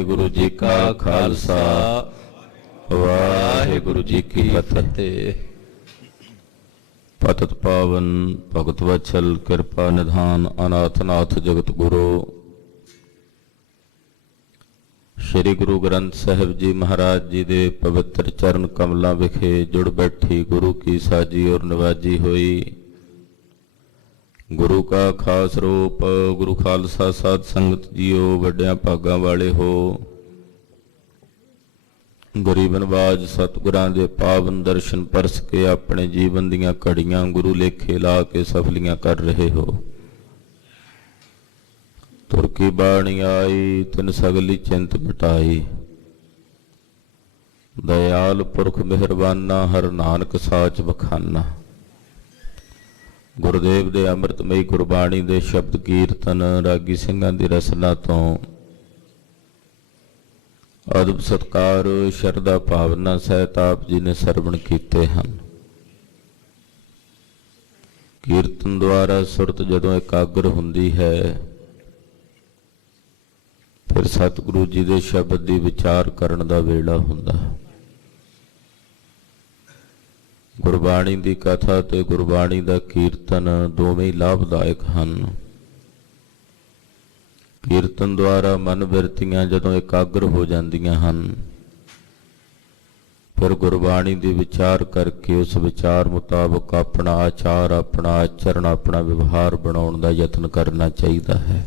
वाहिगुरु जी का खालसा वाहिगुरु जी की फतेह। पतित पावन भगत वत्सल कृपा निधान अनाथनाथ जगत गुरु श्री गुरु ग्रंथ साहिब जी महाराज जी दे पवित्र चरण कमलों विखे जुड़ बैठी गुरु की साजी और नवाजी हुई। गुरु का खास रूप गुरु खालसा साध संगत जीओ वड्डियां भागां वाले हो। गरीब नवाज सतगुरां दे पावन दर्शन परस के अपने जीवन दीयां घड़ियां गुरु लेखे ला के सफलियां कर रहे हो। तुर की बाणी आई तिन सगली चिंत मिटाई। दयाल पुरख मेहरबाना हर नानक साच बखाना। गुरुदेव दे अमृतमई गुरबाणी दे शब्द कीर्तन रागी ਸਿੰਘਾਂ ਦੀ रसना तो अदब सत्कार शरदा भावना सहित आप जी ने सरवण कीते हैं। कीर्तन द्वारा सुरत जदों एकाग्र हुंदी है फिर सतगुरु जी दे शब्द दी विचार करन दा वेला हुंदा। गुरबाणी दी कथा ते गुरबाणी दा कीर्तन दोवें लाभदायक हन। कीर्तन द्वारा मन बिरतियां जदों एकाग्र हो जांदियां हन फिर गुरबाणी दी विचार करके उस विचार मुताबक अपना आचार अपना आचरण अपना व्यवहार बनाउण दा यतन करना चाहिदा है।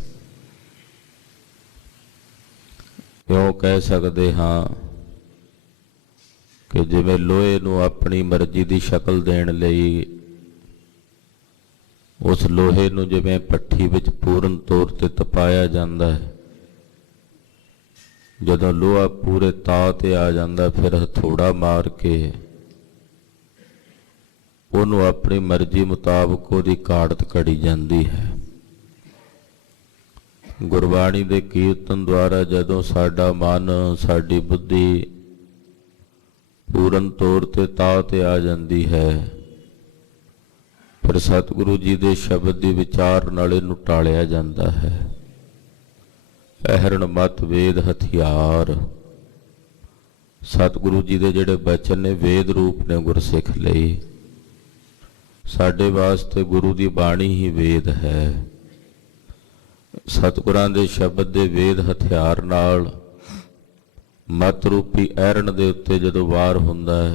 क्यों कह सकते हाँ कि जिवें लोहे नूं अपनी मर्जी की शक्ल देण लई उस लोहे नूं जिवें भट्ठी विच पूर्ण तौर ते तपाया जांदा है, जदों लोहा पूरे तां ते आ जांदा फिर हथौड़ा मार के उहनूं अपनी मर्जी मुताबक उहदी काड़त कड़ी जांदी है। गुरबाणी दे कीर्तन द्वारा जदों साडा मन साडी बुद्धि पूर्ण तौर ते तां ते आ जांदी है फिर सतगुरु जी दे शब्द दी विचार नाल इहनूं टालिया जांदा है। अहरण मत वेद हथियार सतगुरु जी दे जिहड़े बचन ने वेद रूप ने गुरसिख लई। साडे वास्ते गुरु दी बाणी ही वेद है। सतगुरां दे शब्द दे वेद हथियार नाल मत रूपी अहरण दे उत्ते जदों वार हुंदा है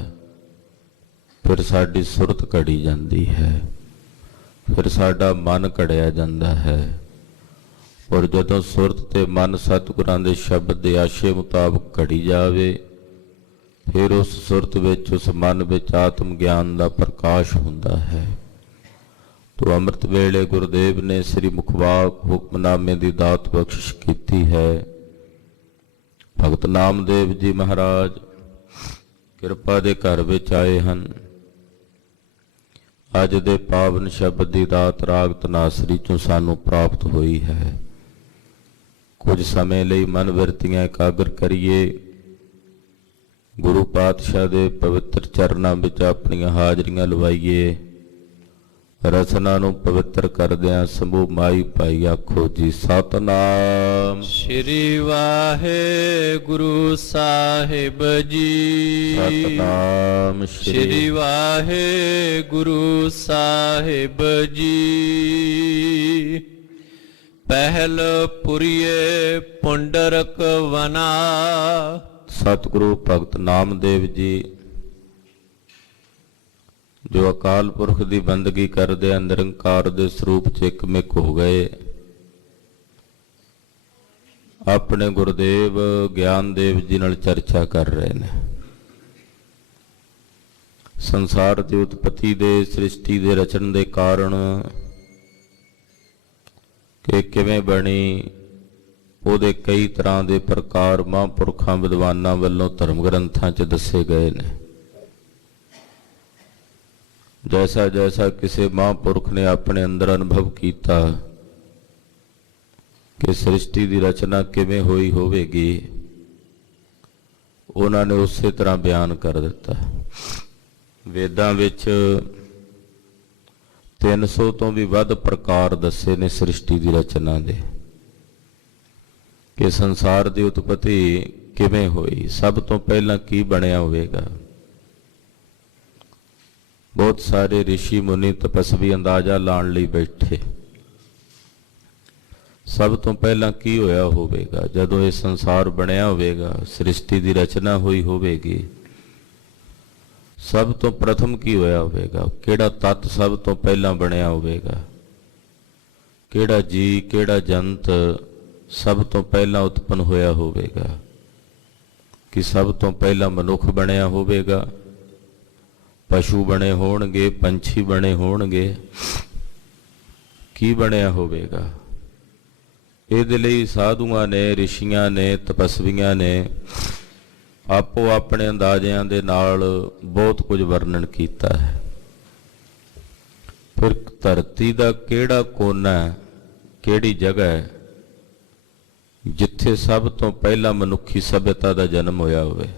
फिर साडी सुरत घड़ी जांदी है फिर साडा मन घड़िया जांदा है। और जदों सुरत ते मन सतगुरां दे शब्द दे आशे मुताबक घड़ी जावे फिर उस सुरत विच उस मन विच आत्म ज्ञान दा प्रकाश हुंदा है। तो अमृत वेले गुरुदेव ने श्री मुखवाक हुक्मनामे दी दात बख्शिश कीती है। भगत नामदेव जी महाराज किरपा दे घर विच आए हन। अज दे पावन शब्द दी दात राग तनासरी चों सानू प्राप्त हुई है। कुछ समय लई मन विरतियां एकाग्र करिए। गुरु पातशाह दे पवित्र चरनां विच अपणियां हाजरियां लवाइए। रसना नूं पवित्र करदिआं समूह माई भाई आखो जी सतनाम श्री वाहिगुरु साहिब जी। सतनाम श्री वाहिगुरु साहिब जी। पहल पुरिये पुंडरक वना। सतगुरु भगत नामदेव जी जो अकाल पुरख की बंदगी करदे निरंकार दे स्वरूप च एकमिक हो गए। अपने गुरुदेव ज्ञान देव जी नाल चर्चा कर रहे हैं। संसार की उत्पत्ति दे सृष्टि दे रचन दे कारण कि किवें बनी ਉਹਦੇ कई तरह के प्रकार महापुरखों विद्वानों वालों धर्म ग्रंथों च दसे गए ने। जैसा जैसा किसी महापुरख ने अपने अंदर अनुभव किया कि सृष्टि की रचना किवें हुई होवेगी उन्होंने उस तरह बयान कर दिता। वेदां विच 300 तो भी वध प्रकार दसे ने सृष्टि की रचना दे। ਕਿ ਸੰਸਾਰ ਦੀ ਉਤਪਤੀ ਕਿਵੇਂ ਹੋਈ, ਸਭ ਤੋਂ ਪਹਿਲਾਂ ਕੀ ਬਣਿਆ ਹੋਵੇਗਾ। ਬਹੁਤ ਸਾਰੇ ਰਿਸ਼ੀ ਮੁਨੀ ਤਪਸਵੀ ਅੰਦਾਜ਼ਾ ਲਾਉਣ ਲਈ ਬੈਠੇ, ਸਭ ਤੋਂ ਪਹਿਲਾਂ ਕੀ ਹੋਇਆ ਹੋਵੇਗਾ। ਜਦੋਂ ਇਹ ਸੰਸਾਰ ਬਣਿਆ ਹੋਵੇਗਾ, ਸ੍ਰਿਸ਼ਟੀ ਦੀ ਰਚਨਾ ਹੋਈ ਹੋਵੇਗੀ, ਸਭ ਤੋਂ ਪ੍ਰਥਮ ਕੀ ਹੋਇਆ ਹੋਵੇਗਾ, ਕਿਹੜਾ ਤੱਤ ਸਭ ਤੋਂ ਪਹਿਲਾਂ ਬਣਿਆ ਹੋਵੇਗਾ, ਕਿਹੜਾ ਜੀ ਕਿਹੜਾ ਜੰਤ ਸਭ ਤੋਂ ਪਹਿਲਾਂ ਉਤਪਨ ਹੋਇਆ ਹੋਵੇਗਾ। ਕਿ ਸਭ ਤੋਂ ਪਹਿਲਾਂ ਮਨੁੱਖ ਬਣਿਆ ਹੋਵੇਗਾ, ਪਸ਼ੂ ਬਣੇ ਹੋਣਗੇ, ਪੰਛੀ ਬਣੇ ਹੋਣਗੇ, ਕੀ ਬਣਿਆ ਹੋਵੇਗਾ। ਇਹਦੇ ਲਈ ਸਾਧੂਆਂ ਨੇ, ਰਿਸ਼ੀਆਂ ਨੇ, ਤਪਸਵੀਆਂ ਨੇ ਆਪੋ ਆਪਣੇ ਅੰਦਾਜ਼ਿਆਂ ਦੇ ਨਾਲ ਬਹੁਤ ਕੁਝ ਵਰਣਨ ਕੀਤਾ ਹੈ। ਫਿਰ ਧਰਤੀ ਦਾ ਕਿਹੜਾ ਕੋਨਾ, ਕਿਹੜੀ ਜਗ੍ਹਾ ਹੈ ਜਿੱਥੇ ਸਭ ਤੋਂ ਪਹਿਲਾਂ ਮਨੁੱਖੀ ਸਭਿਅਤਾ ਦਾ ਜਨਮ ਹੋਇਆ ਹੋਵੇ,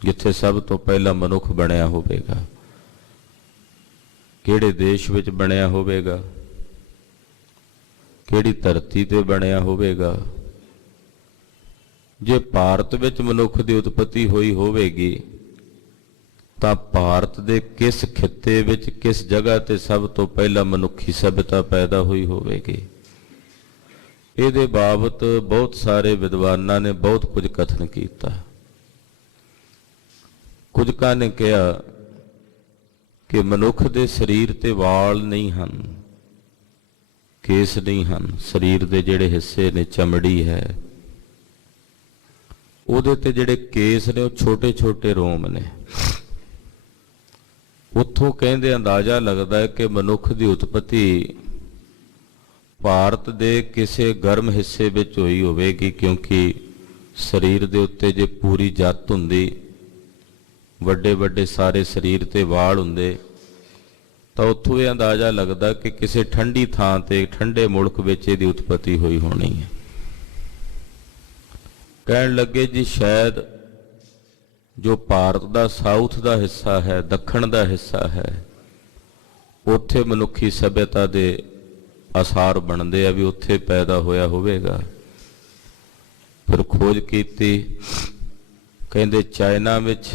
ਜਿੱਥੇ ਸਭ ਤੋਂ ਪਹਿਲਾਂ ਮਨੁੱਖ ਬਣਿਆ ਹੋਵੇਗਾ, ਕਿਹੜੇ ਦੇਸ਼ ਵਿੱਚ ਬਣਿਆ ਹੋਵੇਗਾ, ਕਿਹੜੀ ਧਰਤੀ ਤੇ ਬਣਿਆ ਹੋਵੇਗਾ। ਜੇ ਭਾਰਤ ਵਿੱਚ ਮਨੁੱਖ ਦੀ ਉਤਪਤੀ ਹੋਈ ਹੋਵੇਗੀ ਤਾਂ ਭਾਰਤ ਦੇ ਕਿਸ ਖਿੱਤੇ ਵਿੱਚ, ਕਿਸ ਜਗ੍ਹਾ ਤੇ ਸਭ ਤੋਂ ਪਹਿਲਾਂ ਮਨੁੱਖੀ ਸਭਿਅਤਾ ਪੈਦਾ ਹੋਈ ਹੋਵੇਗੀ। ਇਹਦੇ ਬਾਬਤ ਬਹੁਤ ਸਾਰੇ ਵਿਦਵਾਨਾਂ ਨੇ ਬਹੁਤ ਕੁਝ ਕਥਨ ਕੀਤਾ। ਕੁਝਕਾਂ ਨੇ ਕਿਹਾ ਕਿ ਮਨੁੱਖ ਦੇ ਸਰੀਰ ਤੇ ਵਾਲ ਨਹੀਂ ਹਨ, ਕੇਸ ਨਹੀਂ ਹਨ। ਸਰੀਰ ਦੇ ਜਿਹੜੇ ਹਿੱਸੇ ਨੇ, ਚਮੜੀ ਹੈ, ਉਹਦੇ ਤੇ ਜਿਹੜੇ ਕੇਸ ਨੇ ਉਹ ਛੋਟੇ ਛੋਟੇ ਰੋਮ ਨੇ। ਉੱਥੋਂ ਕਹਿੰਦੇ ਅੰਦਾਜ਼ਾ ਲੱਗਦਾ ਹੈ ਕਿ ਮਨੁੱਖ ਦੀ ਉਤਪਤੀ ਭਾਰਤ ਦੇ ਕਿਸੇ ਗਰਮ ਹਿੱਸੇ ਵਿੱਚ ਹੋਈ ਹੋਵੇਗੀ, ਕਿਉਂਕਿ ਸਰੀਰ ਦੇ ਉੱਤੇ ਜੇ ਪੂਰੀ ਜੱਤ ਹੁੰਦੀ, ਵੱਡੇ ਵੱਡੇ ਸਾਰੇ ਸਰੀਰ ਤੇ ਵਾਲ ਹੁੰਦੇ, ਤਾਂ ਉੱਥੋਂ ਇਹ ਅੰਦਾਜ਼ਾ ਲੱਗਦਾ ਕਿ ਕਿਸੇ ਠੰਡੀ ਥਾਂ ਤੇ, ਠੰਡੇ ਮੁਲਕ ਵਿੱਚ ਇਹਦੀ ਉਤਪਤੀ ਹੋਈ ਹੋਣੀ ਹੈ। ਕਹਿਣ ਲੱਗੇ ਜੀ ਸ਼ਾਇਦ ਜੋ ਭਾਰਤ ਦਾ ਸਾਊਥ ਦਾ ਹਿੱਸਾ ਹੈ, ਦੱਖਣ ਦਾ ਹਿੱਸਾ ਹੈ, ਉੱਥੇ ਮਨੁੱਖੀ ਸਭਿਅਤਾ ਦੇ ਆਸਾਰ ਬਣਦੇ ਆ ਵੀ ਉੱਥੇ ਪੈਦਾ ਹੋਇਆ ਹੋਵੇਗਾ। ਫਿਰ ਖੋਜ ਕੀਤੀ, ਕਹਿੰਦੇ ਚਾਈਨਾ ਵਿੱਚ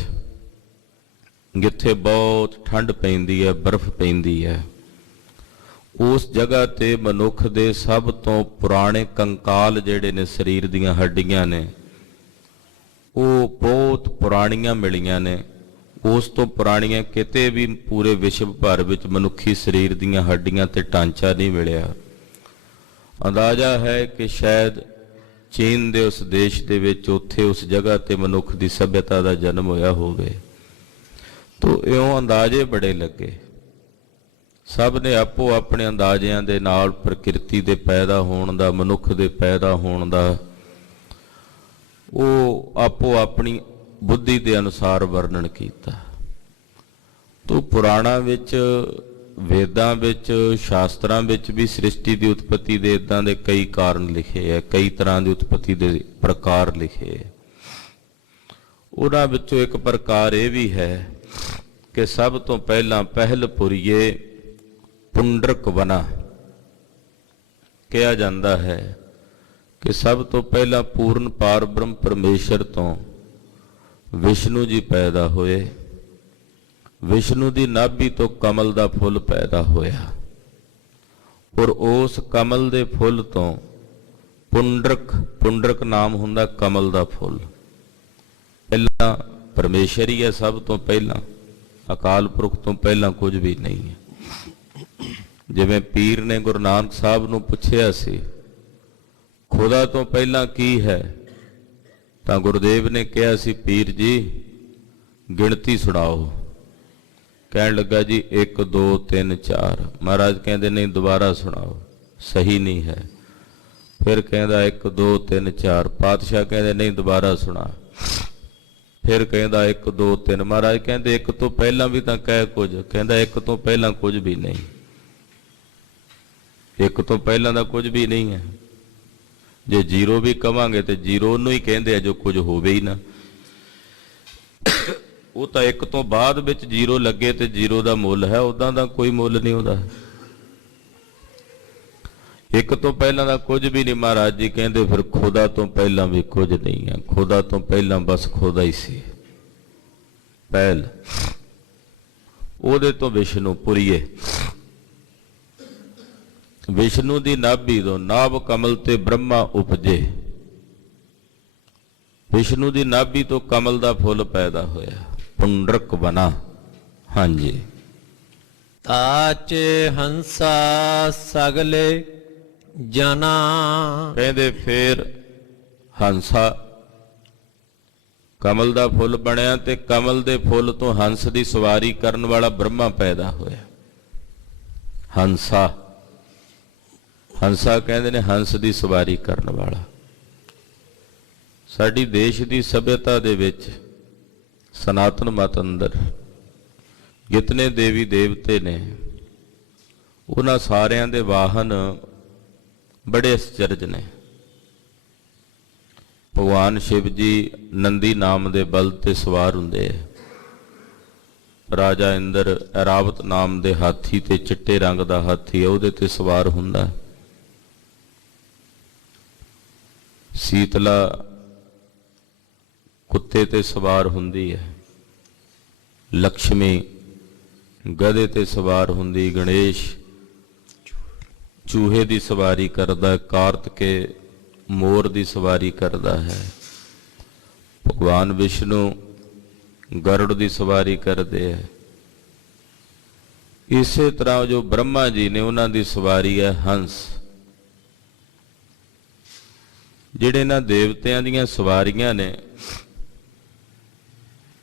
ਜਿੱਥੇ ਬਹੁਤ ਠੰਡ ਪੈਂਦੀ ਹੈ, ਬਰਫ਼ ਪੈਂਦੀ ਹੈ, ਉਸ ਜਗ੍ਹਾ ਤੇ ਮਨੁੱਖ ਦੇ ਸਭ ਤੋਂ ਪੁਰਾਣੇ ਕੰਕਾਲ ਜਿਹੜੇ ਨੇ, ਸਰੀਰ ਦੀਆਂ ਹੱਡੀਆਂ ਨੇ, ਉਹ ਬਹੁਤ ਪੁਰਾਣੀਆਂ ਮਿਲੀਆਂ ਨੇ। ਉਸ ਤੋਂ ਪੁਰਾਣੀਆਂ ਕਿਤੇ ਵੀ ਪੂਰੇ ਵਿਸ਼ਵ ਭਰ ਵਿੱਚ ਮਨੁੱਖੀ ਸਰੀਰ ਦੀਆਂ ਹੱਡੀਆਂ ਤੇ ਢਾਂਚਾ ਨਹੀਂ ਮਿਲਿਆ। ਅੰਦਾਜ਼ਾ ਹੈ ਕਿ ਸ਼ਾਇਦ ਚੀਨ ਦੇ ਉਸ ਦੇਸ਼ ਦੇ ਵਿੱਚ, ਉੱਥੇ ਉਸ ਜਗ੍ਹਾ ਤੇ ਮਨੁੱਖ ਦੀ ਸਭਿਅਤਾ ਦਾ ਜਨਮ ਹੋਇਆ ਹੋਵੇ। ਤੋ ਇਉਂ ਅੰਦਾਜ਼ੇ ਬੜੇ ਲੱਗੇ। ਸਭ ਨੇ ਆਪੋ ਆਪਣੇ ਅੰਦਾਜ਼ਿਆਂ ਦੇ ਨਾਲ ਪ੍ਰਕਿਰਤੀ ਦੇ ਪੈਦਾ ਹੋਣ ਦਾ, ਮਨੁੱਖ ਦੇ ਪੈਦਾ ਹੋਣ ਦਾ, ਉਹ ਆਪੋ ਆਪਣੀ ਬੁੱਧੀ ਦੇ ਅਨੁਸਾਰ ਵਰਣਨ ਕੀਤਾ। ਤੋ ਪੁਰਾਣਾਂ ਵਿੱਚ, ਵੇਦਾਂ ਵਿੱਚ, ਸ਼ਾਸਤਰਾਂ ਵਿੱਚ ਵੀ ਸ੍ਰਿਸ਼ਟੀ ਦੀ ਉਤਪਤੀ ਦੇ ਇਦਾਂ ਦੇ ਕਈ ਕਾਰਨ ਲਿਖੇ ਹੈ, ਕਈ ਤਰ੍ਹਾਂ ਦੀ ਉਤਪਤੀ ਦੇ ਪ੍ਰਕਾਰ ਲਿਖੇ ਹੈ। ਉਹਨਾਂ ਵਿੱਚੋਂ ਇੱਕ ਪ੍ਰਕਾਰ ਇਹ ਵੀ ਹੈ ਕਿ ਸਭ ਤੋਂ ਪਹਿਲਾਂ ਪਹਿਲ ਪੁਰੀਏ ਪੁੰਡਰਕ ਵਨਾ ਕਿਹਾ ਜਾਂਦਾ ਹੈ ਕਿ ਸਭ ਤੋਂ ਪਹਿਲਾਂ ਪੂਰਨ ਪਾਰ ਬ੍ਰਹਮ ਪਰਮੇਸ਼ਰ ਤੋਂ ਵਿਸ਼ਨੂੰ ਜੀ ਪੈਦਾ ਹੋਏ। ਵਿਸ਼ਨੂੰ ਦੀ ਨਾਭੀ ਤੋਂ ਕਮਲ ਦਾ ਫੁੱਲ ਪੈਦਾ ਹੋਇਆ, ਔਰ ਉਸ ਕਮਲ ਦੇ ਫੁੱਲ ਤੋਂ ਪੁੰਡਰਕ, ਪੁੰਡਰਕ ਨਾਮ ਹੁੰਦਾ ਕਮਲ ਦਾ ਫੁੱਲ। ਪਹਿਲਾਂ ਪਰਮੇਸ਼ਰ ਹੀ ਹੈ, ਸਭ ਤੋਂ ਪਹਿਲਾਂ, ਅਕਾਲ ਪੁਰਖ ਤੋਂ ਪਹਿਲਾਂ ਕੁਝ ਵੀ ਨਹੀਂ ਹੈ। ਜਿਵੇਂ ਪੀਰ ਨੇ ਗੁਰੂ ਨਾਨਕ ਸਾਹਿਬ ਨੂੰ ਪੁੱਛਿਆ ਸੀ ਖੁਦਾ ਤੋਂ ਪਹਿਲਾਂ ਕੀ ਹੈ, ਤਾਂ ਗੁਰਦੇਵ ਨੇ ਕਿਹਾ ਸੀ ਪੀਰ ਜੀ ਗਿਣਤੀ ਸੁਣਾਓ। ਕਹਿਣ ਲੱਗਾ ਜੀ 1 2 3 4। ਮਹਾਰਾਜ ਕਹਿੰਦੇ ਨਹੀਂ ਦੁਬਾਰਾ ਸੁਣਾਓ, ਸਹੀ ਨਹੀਂ ਹੈ। ਫਿਰ ਕਹਿੰਦਾ 1 2 3 4। ਪਾਤਸ਼ਾਹ ਕਹਿੰਦੇ ਨਹੀਂ ਦੁਬਾਰਾ ਸੁਣਾ। ਫਿਰ ਕਹਿੰਦਾ 1 2 3। ਮਹਾਰਾਜ ਕਹਿੰਦੇ ਇੱਕ ਤੋਂ ਪਹਿਲਾਂ ਵੀ ਤਾਂ ਕਹਿ ਕੁਝ। ਕਹਿੰਦਾ ਇੱਕ ਤੋਂ ਪਹਿਲਾਂ ਕੁਝ ਵੀ ਨਹੀਂ, ਇੱਕ ਤੋਂ ਪਹਿਲਾਂ ਦਾ ਕੁਝ ਵੀ ਨਹੀਂ ਹੈ। ਜੇ ਜ਼ੀਰੋ ਵੀ ਕਵਾਂਗੇ ਤੇ ਜ਼ੀਰੋ ਨੂੰ ਹੀ ਕਹਿੰਦੇ ਆ ਜੋ ਕੁਝ ਹੋਵੇ ਹੀ ਨਾ। ਉਹ ਤਾਂ ਇੱਕ ਤੋਂ ਬਾਅਦ ਵਿੱਚ ਜ਼ੀਰੋ ਲੱਗੇ ਤੇ ਜ਼ੀਰੋ ਦਾ ਮੁੱਲ ਹੈ, ਉਦਾਂ ਦਾ ਕੋਈ ਮੁੱਲ ਨਹੀਂ ਉਹਦਾ। ਇੱਕ ਤੋਂ ਪਹਿਲਾਂ ਦਾ ਕੁਝ ਵੀ ਨਹੀਂ। ਮਹਾਰਾਜ ਜੀ ਕਹਿੰਦੇ ਫਿਰ ਖੁਦਾ ਤੋਂ ਪਹਿਲਾਂ ਵੀ ਕੁਝ ਨਹੀਂ ਹੈ। ਖੁਦਾ ਤੋਂ ਪਹਿਲਾਂ ਬਸ ਖੁਦਾ ਹੀ ਸੀ ਪਹਿਲ। ਉਹਦੇ ਤੋਂ ਵਿਸ਼ਨੂੰ ਪੁਰੀਏ। ਵਿਸ਼ਨੂੰ ਦੀ ਨਾਭੀ ਤੋਂ ਨਾਭ ਕਮਲ ਤੇ ਬ੍ਰਹਮਾ ਉਪਜੇ। ਵਿਸ਼ਨੂੰ ਦੀ ਨਾਭੀ ਤੋਂ ਕਮਲ ਦਾ ਫੁੱਲ ਪੈਦਾ ਹੋਇਆ, ਪੁੰਡਰਕ ਬਣਾ। ਹਾਂਜੀ। ਤਾਚੇ ਹੰਸਾ ਸਗਲੇ ਜਨਾ। ਕਹਿੰਦੇ ਫੇਰ ਹੰਸਾ ਕਮਲ ਦਾ ਫੁੱਲ ਬਣਿਆ ਤੇ ਕਮਲ ਦੇ ਫੁੱਲ ਤੋਂ ਹੰਸ ਦੀ ਸਵਾਰੀ ਕਰਨ ਵਾਲਾ ਬ੍ਰਹਮਾ ਪੈਦਾ ਹੋਇਆ। ਹੰਸਾ, ਹੰਸਾ ਕਹਿੰਦੇ ਨੇ ਹੰਸ ਦੀ ਸਵਾਰੀ ਕਰਨ ਵਾਲਾ। ਸਾਡੀ ਦੇਸ਼ ਦੀ ਸਭਿਅਤਾ ਦੇ ਵਿੱਚ ਸਨਾਤਨ ਮਤ ਅੰਦਰ ਜਿਤਨੇ ਦੇਵੀ ਦੇਵਤੇ ਨੇ ਉਹਨਾਂ ਸਾਰਿਆਂ ਦੇ ਵਾਹਨ ਬੜੇ ਅਚਰਜ ਨੇ। ਭਗਵਾਨ ਸ਼ਿਵ ਜੀ ਨੰਦੀ ਨਾਮ ਦੇ ਬਲ ਤੇ ਸਵਾਰ ਹੁੰਦੇ ਹੈ। ਰਾਜਾ ਇੰਦਰ ਐਰਾਵਤ ਨਾਮ ਦੇ ਹਾਥੀ ਤੇ ਚਿੱਟੇ ਰੰਗ ਦਾ ਹਾਥੀ ਹੈ, ਉਹਦੇ ਤੇ ਸਵਾਰ ਹੁੰਦਾ। ਸੀਤਲਾ ਕੁੱਤੇ ਤੇ ਸਵਾਰ ਹੁੰਦੀ ਹੈ। ਲక్ష్ਮੀ ਗਧੇ ਤੇ ਸਵਾਰ ਹੁੰਦੀ। ਗਣੇਸ਼ ਚੂਹੇ ਦੀ ਸਵਾਰੀ ਕਰਦਾ। ਕਾਰਤਕੇ ਮੋਰ ਦੀ ਸਵਾਰੀ ਕਰਦਾ ਹੈ। ਭਗਵਾਨ ਵਿਸ਼ਨੂੰ ਗਰੁੜ ਦੀ ਸਵਾਰੀ ਕਰਦੇ ਹੈ। ਇਸੇ ਤਰ੍ਹਾਂ ਜੋ ਬ੍ਰਹਮਾ ਜੀ ਨੇ ਉਹਨਾਂ ਦੀ ਸਵਾਰੀ ਹੈ ਹੰਸ। ਜਿਹੜੇ ਇਹਨਾਂ ਦੇਵਤਿਆਂ ਦੀਆਂ ਸਵਾਰੀਆਂ ਨੇ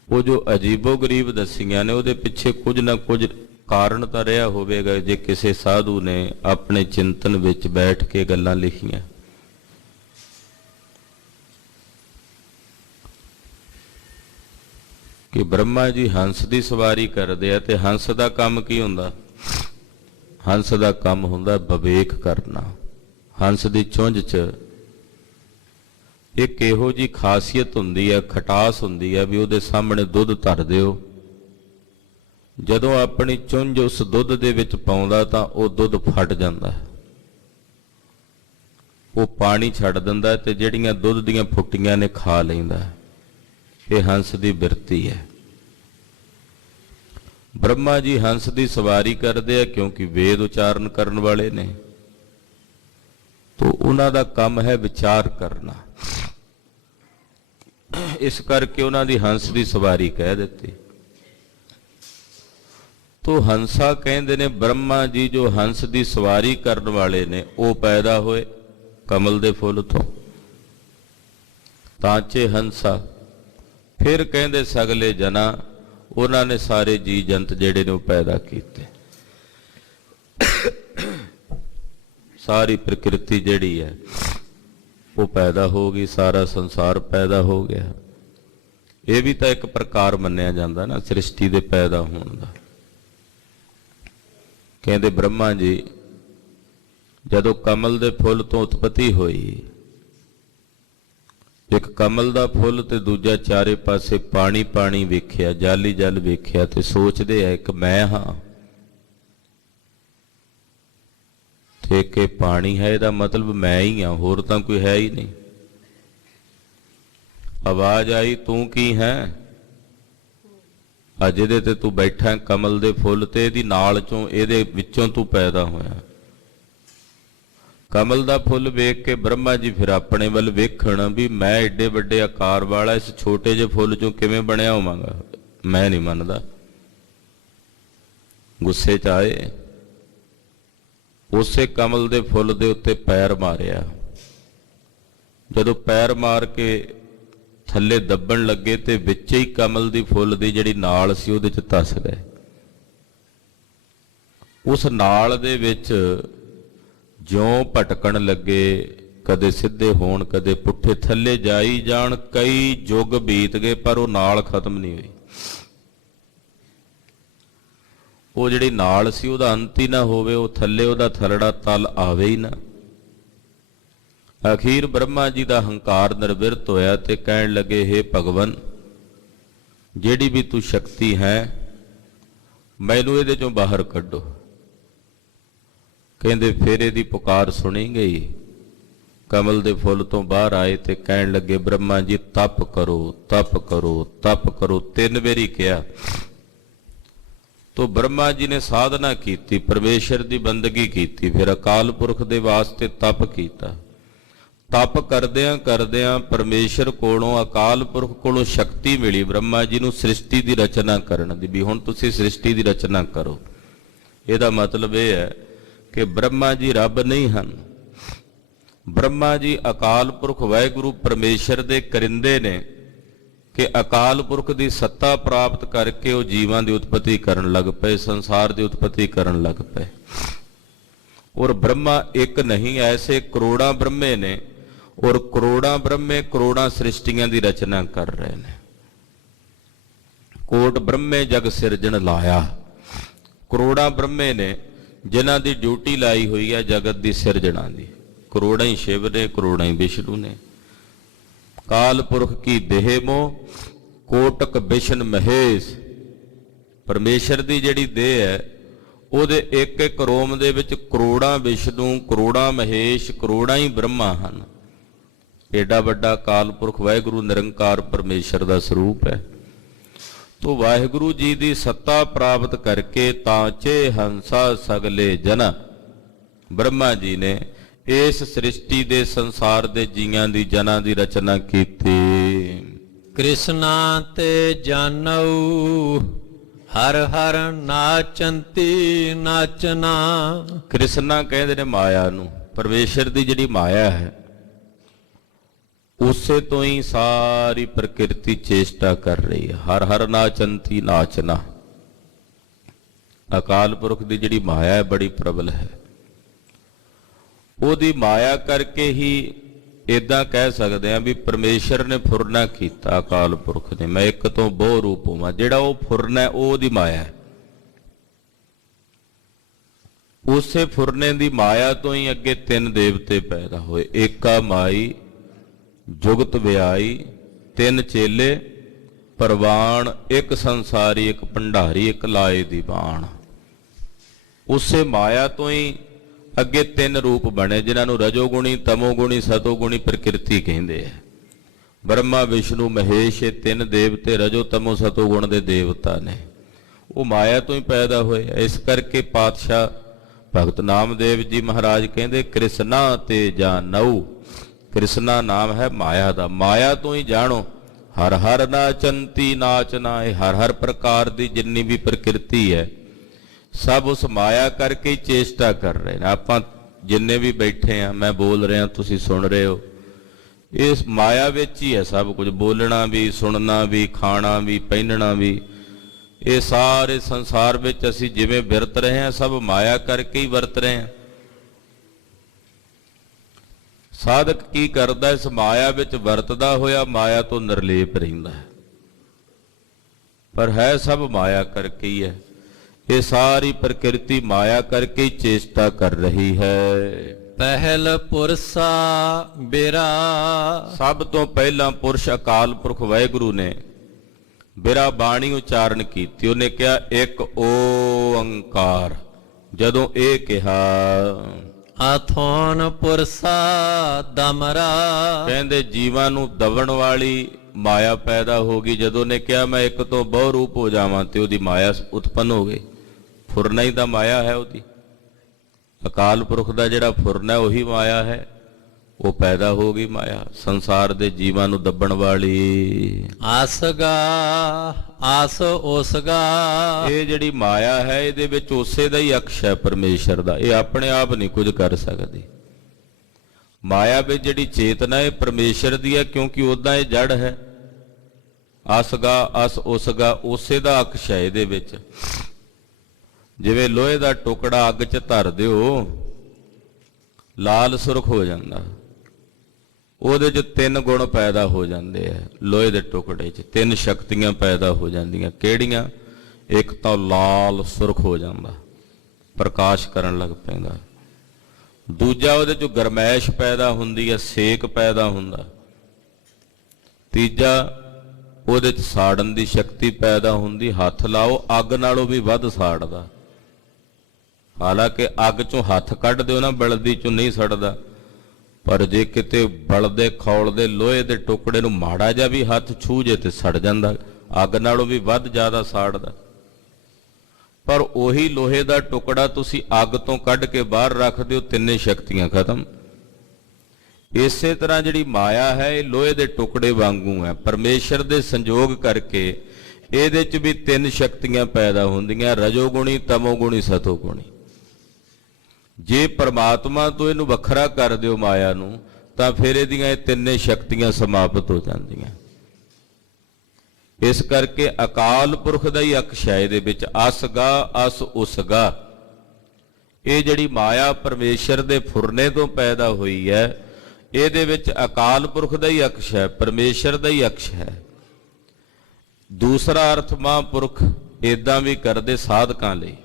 ਉਹ ਜੋ ਅਜੀਬੋ ਗਰੀਬ ਦੱਸੀਆਂ ਨੇ, ਉਹਦੇ ਪਿੱਛੇ ਕੁਝ ਨਾ ਕੁਝ ਕਾਰਨ ਤਾਂ ਰਿਹਾ ਹੋਵੇਗਾ। ਜੇ ਕਿਸੇ ਸਾਧੂ ਨੇ ਆਪਣੇ ਚਿੰਤਨ ਵਿੱਚ ਬੈਠ ਕੇ ਗੱਲਾਂ ਲਿਖੀਆਂ। ਕਿ ਬ੍ਰਹਮਾ ਜੀ ਹੰਸ ਦੀ ਸਵਾਰੀ ਕਰਦੇ ਆ ਤੇ ਹੰਸ ਦਾ ਕੰਮ ਕੀ ਹੁੰਦਾ? ਹੰਸ ਦਾ ਕੰਮ ਹੁੰਦਾ ਵਿਵੇਕ ਕਰਨਾ। ਹੰਸ ਦੀ ਚੁੰਝ 'ਚ ਇੱਕ ਇਹੋ ਜੀ ਖਾਸੀਅਤ ਹੁੰਦੀ ਹੈ, ਖਟਾਸ ਹੁੰਦੀ ਹੈ ਵੀ ਉਹਦੇ ਸਾਹਮਣੇ ਦੁੱਧ ਧਰ ਦਿਓ, ਜਦੋਂ ਆਪਣੀ ਚੁੰਝ ਉਸ ਦੁੱਧ ਦੇ ਵਿੱਚ ਪਾਉਂਦਾ ਤਾਂ ਉਹ ਦੁੱਧ ਫਟ ਜਾਂਦਾ, ਉਹ ਪਾਣੀ ਛੱਡ ਦਿੰਦਾ ਤੇ ਜਿਹੜੀਆਂ ਦੁੱਧ ਦੀਆਂ ਫੁੱਟੀਆਂ ਨੇ ਖਾ ਲੈਂਦਾ। ਇਹ ਹੰਸ ਦੀ ਬਿਰਤੀ ਹੈ। ਬ੍ਰਹਮਾ ਜੀ ਹੰਸ ਦੀ ਸਵਾਰੀ ਕਰਦੇ ਆ ਕਿਉਂਕਿ ਵੇਦ ਉਚਾਰਨ ਕਰਨ ਵਾਲੇ ਨੇ, ਤੋ ਉਹਨਾਂ ਦਾ ਕੰਮ ਹੈ ਵਿਚਾਰ ਕਰਨਾ। ਇਸ ਕਰਕੇ ਉਹਨਾਂ ਦੀ ਹੰਸ ਦੀ ਸਵਾਰੀ ਕਹਿ ਦਿੱਤੀ। ਤੋ ਹੰਸਾ ਕਹਿੰਦੇ ਨੇ ਬ੍ਰਹਮਾ ਜੀ ਜੋ ਹੰਸ ਦੀ ਸਵਾਰੀ ਕਰਨ ਵਾਲੇ ਨੇ ਉਹ ਪੈਦਾ ਹੋਏ ਕਮਲ ਦੇ ਫੁੱਲ ਤੋਂ। ਤਾਂਚੇ ਹੰਸਾ, ਫਿਰ ਕਹਿੰਦੇ ਸਗਲੇ ਜਨਾ, ਉਹਨਾਂ ਨੇ ਸਾਰੇ ਜੀ ਜੰਤ ਜਿਹੜੇ ਨੇ ਉਹ ਪੈਦਾ ਕੀਤੇ। ਸਾਰੀ ਪ੍ਰਕਿਰਤੀ ਜਿਹੜੀ ਹੈ ਉਹ ਪੈਦਾ ਹੋ ਗਈ, ਸਾਰਾ ਸੰਸਾਰ ਪੈਦਾ ਹੋ ਗਿਆ। ਇਹ ਵੀ ਤਾਂ ਇੱਕ ਪ੍ਰਕਾਰ ਮੰਨਿਆ ਜਾਂਦਾ ਨਾ ਸ੍ਰਿਸ਼ਟੀ ਦੇ ਪੈਦਾ ਹੋਣ ਦਾ। ਕਹਿੰਦੇ ਬ੍ਰਹਮਾ ਜੀ ਜਦੋਂ ਕਮਲ ਦੇ ਫੁੱਲ ਤੋਂ ਉਤਪਤੀ ਹੋਈ, ਇੱਕ ਕਮਲ ਦਾ ਫੁੱਲ ਤੇ ਦੂਜਾ ਚਾਰੇ ਪਾਸੇ ਪਾਣੀ ਪਾਣੀ ਵੇਖਿਆ, ਜਲ ਹੀ ਜਲ ਵੇਖਿਆ ਤੇ ਸੋਚਦੇ ਆ ਇੱਕ ਮੈਂ ਹਾਂ ਤੇ ਕਿ ਪਾਣੀ ਹੈ, ਇਹਦਾ ਮਤਲਬ ਮੈਂ ਹੀ ਹਾਂ, ਹੋਰ ਤਾਂ ਕੋਈ ਹੈ ਹੀ ਨਹੀਂ। ਆਵਾਜ਼ ਆਈ ਤੂੰ ਕੀ ਹੈ? ਅੱਜ ਇਹਦੇ ਤੇ ਤੂੰ ਬੈਠਾ ਕਮਲ ਦੇ ਫੁੱਲ ਤੇ, ਇਹਦੀ ਨਾਲ ਚੋਂ ਇਹਦੇ ਵਿੱਚੋਂ ਤੂੰ ਪੈਦਾ ਹੋਇਆ। ਕਮਲ ਦਾ ਫੁੱਲ ਵੇਖ ਕੇ ਬ੍ਰਹਮਾ ਜੀ ਫਿਰ ਆਪਣੇ ਵੱਲ ਵੇਖਣ ਵੀ ਮੈਂ ਏਡੇ ਵੱਡੇ ਆਕਾਰ ਵਾਲਾ ਇਸ ਛੋਟੇ ਜਿਹੇ ਫੁੱਲ ਚੋਂ ਕਿਵੇਂ ਬਣਿਆ ਹੋਵਾਂਗਾ। ਮੈਂ ਨਹੀਂ ਮੰਨਦਾ। ਗੁੱਸੇ 'ਚ ਆਏ, ਉਸੇ ਕਮਲ ਦੇ ਫੁੱਲ ਦੇ ਉੱਤੇ ਪੈਰ ਮਾਰਿਆ। ਜਦੋਂ ਪੈਰ ਮਾਰ ਕੇ ਥੱਲੇ ਦੱਬਣ ਲੱਗੇ ਤੇ ਵਿੱਚ ਹੀ ਕਮਲ ਦੀ ਫੁੱਲ ਦੀ ਜਿਹੜੀ ਨਾਲ ਸੀ ਉਹਦੇ 'ਚ ਧਸ ਗਏ। ਉਸ ਨਾਲ ਦੇ ਵਿੱਚ ਜਿਉਂ ਭਟਕਣ ਲੱਗੇ, ਕਦੇ ਸਿੱਧੇ ਹੋਣ ਕਦੇ ਪੁੱਠੇ, ਥੱਲੇ ਜਾਈ ਜਾਣ, ਕਈ ਯੁੱਗ ਬੀਤ ਗਏ ਪਰ ਉਹ ਨਾਲ ਖਤਮ ਨਹੀਂ ਹੋਈ। ਉਹ ਜਿਹੜੀ ਨਾਲ ਸੀ ਉਹਦਾ ਅੰਤ ਹੀ ਨਾ ਹੋਵੇ, ਉਹ ਥੱਲੇ ਉਹਦਾ ਥਲੜਾ ਤਲ ਆਵੇ ਹੀ ਨਾ। ਅਖੀਰ ਬ੍ਰਹਮਾ ਜੀ ਦਾ ਹੰਕਾਰ ਨਿਰਵਿਰਤ ਹੋਇਆ ਤੇ ਕਹਿਣ ਲੱਗੇ ਹੇ ਭਗਵਾਨ, ਜਿਹੜੀ ਵੀ ਤੂੰ ਸ਼ਕਤੀ ਹੈ ਮੈਨੂੰ ਇਹਦੇ ਚੋਂ ਬਾਹਰ ਕੱਢੋ। ਕਹਿੰਦੇ ਫਿਰ ਇਹਦੀ ਪੁਕਾਰ ਸੁਣੀ ਗਈ। ਕਮਲ ਦੇ ਫੁੱਲ ਤੋਂ ਬਾਹਰ ਆਏ ਤੇ ਕਹਿਣ ਲੱਗੇ, ਬ੍ਰਹਮਾ ਜੀ ਤਪ ਕਰੋ, ਤਪ ਕਰੋ, ਤਪ ਕਰੋ। 3 ਵਾਰੀ ਕਿਹਾ। ਤੋ ਬ੍ਰਹਮਾ ਜੀ ਨੇ ਸਾਧਨਾ ਕੀਤੀ, ਪਰਮੇਸ਼ਰ ਦੀ ਬੰਦਗੀ ਕੀਤੀ, ਫਿਰ ਅਕਾਲ ਪੁਰਖ ਦੇ ਵਾਸਤੇ ਤਪ ਕੀਤਾ। ਤਪ ਕਰਦਿਆਂ ਕਰਦਿਆਂ ਪਰਮੇਸ਼ਰ ਕੋਲੋਂ, ਅਕਾਲ ਪੁਰਖ ਕੋਲੋਂ ਸ਼ਕਤੀ ਮਿਲੀ ਬ੍ਰਹਮਾ ਜੀ ਨੂੰ ਸ੍ਰਿਸ਼ਟੀ ਦੀ ਰਚਨਾ ਕਰਨ ਦੀ, ਵੀ ਹੁਣ ਤੁਸੀਂ ਸ੍ਰਿਸ਼ਟੀ ਦੀ ਰਚਨਾ ਕਰੋ। ਇਹਦਾ ਮਤਲਬ ਇਹ ਹੈ ਕਿ ਬ੍ਰਹਮਾ ਜੀ ਰੱਬ ਨਹੀਂ ਹਨ। ਬ੍ਰਹਮਾ ਜੀ ਅਕਾਲ ਪੁਰਖ ਵਾਹਿਗੁਰੂ ਪਰਮੇਸ਼ਰ ਦੇ ਕਰਿੰਦੇ ਨੇ ਕਿ ਅਕਾਲ ਪੁਰਖ ਦੀ ਸੱਤਾ ਪ੍ਰਾਪਤ ਕਰਕੇ ਉਹ ਜੀਵਾਂ ਦੀ ਉਤਪਤੀ ਕਰਨ ਲੱਗ ਪਏ, ਸੰਸਾਰ ਦੀ ਉਤਪਤੀ ਕਰਨ ਲੱਗ ਪਏ। ਔਰ ਬ੍ਰਹਮਾ ਇੱਕ ਨਹੀਂ, ਐਸੇ ਕਰੋੜਾਂ ਬ੍ਰਹਮੇ ਨੇ, ਔਰ ਕਰੋੜਾਂ ਬ੍ਰਹਮੇ ਕਰੋੜਾਂ ਸ੍ਰਿਸ਼ਟੀਆਂ ਦੀ ਰਚਨਾ ਕਰ ਰਹੇ ਨੇ। ਕੋਟ ਬ੍ਰਹਮੇ ਜਗ ਸਿਰਜਣ ਲਾਇਆ। ਕਰੋੜਾਂ ਬ੍ਰਹਮੇ ਨੇ ਜਿਨ੍ਹਾਂ ਦੀ ਡਿਊਟੀ ਲਾਈ ਹੋਈ ਹੈ ਜਗਤ ਦੀ ਸਿਰਜਣਾ ਦੀ। ਕਰੋੜਾਂ ਹੀ ਸ਼ਿਵ ਨੇ, ਕਰੋੜਾਂ ਹੀ ਵਿਸ਼ਨੂੰ ਨੇ। ਕਾਲ ਪੁਰਖ ਕੀ ਦੇਹ ਮੋਹ, ਕੋਟਕ ਵਿਸ਼ਨ ਮਹੇਸ਼। ਪਰਮੇਸ਼ਰ ਦੀ ਜਿਹੜੀ ਦੇਹ ਹੈ ਉਹਦੇ ਇੱਕ ਇੱਕ ਰੋਮ ਦੇ ਵਿੱਚ ਕਰੋੜਾਂ ਵਿਸ਼ਨੂੰ, ਕਰੋੜਾਂ ਮਹੇਸ਼, ਕਰੋੜਾਂ ਹੀ ਬ੍ਰਹਮਾ ਹਨ। ਏਡਾ ਵੱਡਾ ਕਾਲ ਪੁਰਖ ਵਾਹਿਗੁਰੂ ਨਿਰੰਕਾਰ ਪਰਮੇਸ਼ਰ ਦਾ ਸਰੂਪ ਹੈ। ਤੋ ਵਾਹਿਗੁਰੂ ਜੀ ਦੀ ਸੱਤਾ ਪ੍ਰਾਪਤ ਕਰਕੇ ਤਾਂ ਚੇ ਹੰਸਾ ਸਗਲੇ ਜਨ, ਬ੍ਰਹਮਾ ਜੀ ਨੇ ਇਸ ਸ੍ਰਿਸ਼ਟੀ ਦੇ ਸੰਸਾਰ ਦੇ ਜੀਆਂ ਦੀ ਜਨਾਂ ਦੀ ਰਚਨਾ ਕੀਤੀ। ਕ੍ਰਿਸ਼ਨਾ ਤੇ ਜਾਨਉ ਹਰ ਹਰ ਨਾਚੰਤੀ ਨਾਚਨਾ। ਕ੍ਰਿਸ਼ਨਾ ਕਹਿੰਦੇ ਨੇ ਮਾਇਆ ਨੂੰ। ਪਰਮੇਸ਼ਰ ਦੀ ਜਿਹੜੀ ਮਾਇਆ ਹੈ ਉਸੇ ਤੋਂ ਹੀ ਸਾਰੀ ਪ੍ਰਕਿਰਤੀ ਚੇਸ਼ਟਾ ਕਰ ਰਹੀ ਹੈ। ਹਰ ਹਰ ਨਾਚੰਤੀ ਨਾਚਨਾ। ਅਕਾਲ ਪੁਰਖ ਦੀ ਜਿਹੜੀ ਮਾਇਆ ਹੈ ਬੜੀ ਪ੍ਰਬਲ ਹੈ। ਉਹਦੀ ਮਾਇਆ ਕਰਕੇ ਹੀ ਇਦਾਂ ਕਹਿ ਸਕਦੇ ਆ ਵੀ ਪਰਮੇਸ਼ਰ ਨੇ ਫੁਰਨਾ ਕੀਤਾ ਅਕਾਲ ਪੁਰਖ ਨੇ, ਮੈਂ ਇੱਕ ਤੋਂ ਬਹੁ ਰੂਪ ਹੋਵਾਂ। ਜਿਹੜਾ ਉਹ ਫੁਰਨਾ ਉਹ ਉਹਦੀ ਮਾਇਆ ਹੈ। ਉਸੇ ਫੁਰਨੇ ਦੀ ਮਾਇਆ ਤੋਂ ਹੀ ਅੱਗੇ 3 ਦੇਵਤੇ ਪੈਦਾ ਹੋਏ। ਏਕਾ ਮਾਈ ਜੁਗਤ ਵਿਆਈ, 3 ਚੇਲੇ ਪਰਵਾਨ, ਇੱਕ ਸੰਸਾਰੀ, ਇੱਕ ਭੰਡਾਰੀ, ਇੱਕ ਲਾਏ ਦੀ ਬਾਣ। ਉਸੇ ਮਾਇਆ ਤੋਂ ਹੀ ਅੱਗੇ 3 ਰੂਪ ਬਣੇ ਜਿਨ੍ਹਾਂ ਨੂੰ ਰਜੋਗੁਣੀ, ਤਮੋਗੁਣੀ, ਸਤੋਗੁਣੀ ਪ੍ਰਕਿਰਤੀ ਕਹਿੰਦੇ ਆ। ਬ੍ਰਹਮਾ ਵਿਸ਼ਨੂੰ ਮਹੇਸ਼, ਇਹ 3 ਦੇਵਤੇ ਰਜੋ ਤਮੋ ਸਤੋਗੁਣ ਦੇ ਦੇਵਤਾ ਨੇ। ਉਹ ਮਾਇਆ ਤੋਂ ਹੀ ਪੈਦਾ ਹੋਏ। ਇਸ ਕਰਕੇ ਪਾਤਸ਼ਾਹ ਭਗਤ ਨਾਮਦੇਵ ਜੀ ਮਹਾਰਾਜ ਕਹਿੰਦੇ ਕ੍ਰਿਸ਼ਨਾ ਤੇ ਜਾਨਉ। ਕ੍ਰਿਸ਼ਨਾ ਨਾਮ ਹੈ ਮਾਇਆ ਦਾ। ਮਾਇਆ ਤੋਂ ਹੀ ਜਾਣੋ। ਹਰ ਹਰ ਨਾਚੰਤੀ ਨਾਚਨਾ। ਇਹ ਹਰ ਹਰ ਪ੍ਰਕਾਰ ਦੀ ਜਿੰਨੀ ਵੀ ਪ੍ਰਕਿਰਤੀ ਹੈ ਸਭ ਉਸ ਮਾਇਆ ਕਰਕੇ ਹੀ ਚੇਸ਼ਟਾ ਕਰ ਰਹੇ ਨੇ। ਆਪਾਂ ਜਿੰਨੇ ਵੀ ਬੈਠੇ ਆ, ਮੈਂ ਬੋਲ ਰਿਹਾ, ਤੁਸੀਂ ਸੁਣ ਰਹੇ ਹੋ, ਇਸ ਮਾਇਆ ਵਿੱਚ ਹੀ ਹੈ ਸਭ ਕੁਝ। ਬੋਲਣਾ ਵੀ, ਸੁਣਨਾ ਵੀ, ਖਾਣਾ ਵੀ, ਪਹਿਨਣਾ ਵੀ। ਇਹ ਸਾਰੇ ਸੰਸਾਰ ਵਿੱਚ ਅਸੀਂ ਜਿਵੇਂ ਵਰਤ ਰਹੇ ਹਾਂ ਸਭ ਮਾਇਆ ਕਰਕੇ ਹੀ ਵਰਤ ਰਹੇ ਹਾਂ। ਸਾਧਕ ਕੀ ਕਰਦਾ? ਇਸ ਮਾਇਆ ਵਿੱਚ ਵਰਤਦਾ ਹੋਇਆ ਮਾਇਆ ਤੋਂ ਨਿਰਲੇਪ ਰਹਿੰਦਾ ਹੈ, ਪਰ ਹੈ ਸਭ ਮਾਇਆ ਕਰਕੇ ਹੀ ਹੈ। ਇਹ ਸਾਰੀ ਪ੍ਰਕਿਰਤੀ ਮਾਇਆ ਕਰਕੇ ਹੀ ਚੇਸ਼ਟਾ ਕਰ ਰਹੀ ਹੈ। ਪਹਿਲ ਪੁਰਸਾ ਬਿਰਾ। ਸਭ ਤੋਂ ਪਹਿਲਾਂ ਪੁਰਸ਼ ਅਕਾਲ ਪੁਰਖ ਵਾਹਿਗੁਰੂ ਨੇ ਬਿਰਾ ਬਾਣੀ ਉਚਾਰਨ ਕੀਤੀ। ਉਹਨੇ ਕਿਹਾ ਇੱਕ ਓੰਕਾਰ। ਜਦੋਂ ਇਹ ਕਿਹਾ ਆਥੋਨ ਪੁਰਸਾ ਦਮਰਾ। ਕਹਿੰਦੇ ਜੀਵਾਂ ਨੂੰ ਦਬਣ ਵਾਲੀ ਮਾਇਆ ਪੈਦਾ ਹੋ ਗਈ। ਜਦੋਂ ਨੇ ਕਿਹਾ ਮੈਂ ਇੱਕ ਤੋਂ ਬਹੁ ਰੂਪ ਹੋ ਜਾਵਾਂ ਤੇ ਉਹਦੀ ਮਾਇਆ ਉਤਪੰਨ ਹੋ ਗਈ। ਫੁਰਨਾ ਹੀ ਤਾਂ ਮਾਇਆ ਹੈ ਉਹਦੀ। ਅਕਾਲ ਪੁਰਖ ਦਾ ਜਿਹੜਾ ਫੁਰਨਾ ਉਹੀ ਮਾਇਆ ਹੈ। ਉਹ ਪੈਦਾ ਹੋ ਗਈ ਮਾਇਆ ਸੰਸਾਰ ਦੇ ਜੀਵਾਂ ਨੂੰ ਦੱਬਣ ਵਾਲੀ। ਆਸਗਾ ਆਸ ਉਸਗਾ। ਇਹ ਜਿਹੜੀ ਮਾਇਆ ਹੈ ਇਹਦੇ ਵਿੱਚ ਉਸੇ ਦਾ ਹੀ ਅਕਸ਼ ਹੈ ਪਰਮੇਸ਼ਰ ਦਾ। ਇਹ ਆਪਣੇ ਆਪ ਨਹੀਂ ਕੁਝ ਕਰ ਸਕਦੀ। ਮਾਇਆ ਵਿੱਚ ਜਿਹੜੀ ਚੇਤਨਾ ਇਹ ਪਰਮੇਸ਼ਰ ਦੀ ਹੈ, ਕਿਉਂਕਿ ਉਦਾਂ ਇਹ ਜੜ ਹੈ। ਆਸਗਾ ਅਸ ਉਸਗਾ, ਉਸੇ ਦਾ ਅਕਸ਼ ਹੈ ਇਹਦੇ ਵਿੱਚ। ਜਿਵੇਂ ਲੋਹੇ ਦਾ ਟੁਕੜਾ ਅੱਗ 'ਚ ਧਰ ਦਿਓ, ਲਾਲ ਸੁਰਖ ਹੋ ਜਾਂਦਾ। ਉਹਦੇ 'ਚ 3 ਗੁਣ ਪੈਦਾ ਹੋ ਜਾਂਦੇ ਆ। ਲੋਹੇ ਦੇ ਟੁਕੜੇ 'ਚ 3 ਸ਼ਕਤੀਆਂ ਪੈਦਾ ਹੋ ਜਾਂਦੀਆਂ। ਕਿਹੜੀਆਂ? ਇੱਕ ਤਾਂ ਲਾਲ ਸੁਰਖ ਹੋ ਜਾਂਦਾ, ਪ੍ਰਕਾਸ਼ ਕਰਨ ਲੱਗ ਪੈਂਦਾ। ਦੂਜਾ ਉਹਦੇ 'ਚੋਂ ਗਰਮੈਸ਼ ਪੈਦਾ ਹੁੰਦੀ ਹੈ, ਸੇਕ ਪੈਦਾ ਹੁੰਦਾ। ਤੀਜਾ ਉਹਦੇ 'ਚ ਸਾੜਨ ਦੀ ਸ਼ਕਤੀ ਪੈਦਾ ਹੁੰਦੀ। ਹੱਥ ਲਾਓ ਅੱਗ ਨਾਲੋਂ ਵੀ ਵੱਧ ਸਾੜਦਾ। ਹਾਲਾਂਕਿ ਅੱਗ ਚੋਂ ਹੱਥ ਕੱਢ ਦਿਓ ਨਾ, ਬਲਦੀ ਚੋਂ ਨਹੀਂ ਸੜਦਾ, ਪਰ ਜੇ ਕਿਤੇ ਬਲਦੇ ਖੌਲਦੇ ਲੋਹੇ ਦੇ ਟੁਕੜੇ ਨੂੰ ਮਾੜਾ ਜਿਹਾ ਵੀ ਹੱਥ ਛੂਹ ਜੇ ਤੇ ਸੜ ਜਾਂਦਾ, ਅੱਗ ਨਾਲੋਂ ਵੀ ਵੱਧ ਜ਼ਿਆਦਾ ਸਾੜਦਾ। ਪਰ ਉਹੀ ਲੋਹੇ ਦਾ ਟੁਕੜਾ ਤੁਸੀਂ ਅੱਗ ਤੋਂ ਕੱਢ ਕੇ ਬਾਹਰ ਰੱਖ ਦਿਓ, ਤਿੰਨੇ ਸ਼ਕਤੀਆਂ ਖਤਮ। ਇਸੇ ਤਰ੍ਹਾਂ ਜਿਹੜੀ ਮਾਇਆ ਹੈ ਇਹ ਲੋਹੇ ਦੇ ਟੁਕੜੇ ਵਾਂਗੂ ਹੈ। ਪਰਮੇਸ਼ਰ ਦੇ ਸੰਜੋਗ ਕਰਕੇ ਇਹਦੇ 'ਚ ਵੀ ਤਿੰਨ ਸ਼ਕਤੀਆਂ ਪੈਦਾ ਹੁੰਦੀਆਂ, ਰਜੋਗੁਣੀ, ਤਮੋਗੁਣੀ, ਸਤੋਗੁਣੀ। ਜੇ ਪਰਮਾਤਮਾ ਤੋਂ ਇਹਨੂੰ ਵੱਖਰਾ ਕਰ ਦਿਓ ਮਾਇਆ ਨੂੰ, ਤਾਂ ਫਿਰ ਇਹਦੀਆਂ ਇਹ ਤਿੰਨੇ ਸ਼ਕਤੀਆਂ ਸਮਾਪਤ ਹੋ ਜਾਂਦੀਆਂ। ਇਸ ਕਰਕੇ ਅਕਾਲ ਪੁਰਖ ਦਾ ਹੀ ਅਕਸ਼ ਹੈ ਇਹਦੇ ਵਿੱਚ, ਅਸਗਾ ਅਸ ਉਸਗਾ। ਇਹ ਜਿਹੜੀ ਮਾਇਆ ਪਰਮੇਸ਼ਰ ਦੇ ਫੁਰਨੇ ਤੋਂ ਪੈਦਾ ਹੋਈ ਹੈ, ਇਹਦੇ ਵਿੱਚ ਅਕਾਲ ਪੁਰਖ ਦਾ ਹੀ ਅਕਸ਼ ਹੈ, ਪਰਮੇਸ਼ਰ ਦਾ ਹੀ ਅਕਸ਼ ਹੈ। ਦੂਸਰਾ ਅਰਥ ਮਹਾਂਪੁਰਖ ਇਦਾਂ ਵੀ ਕਰਦੇ ਸਾਧਕਾਂ ਲਈ।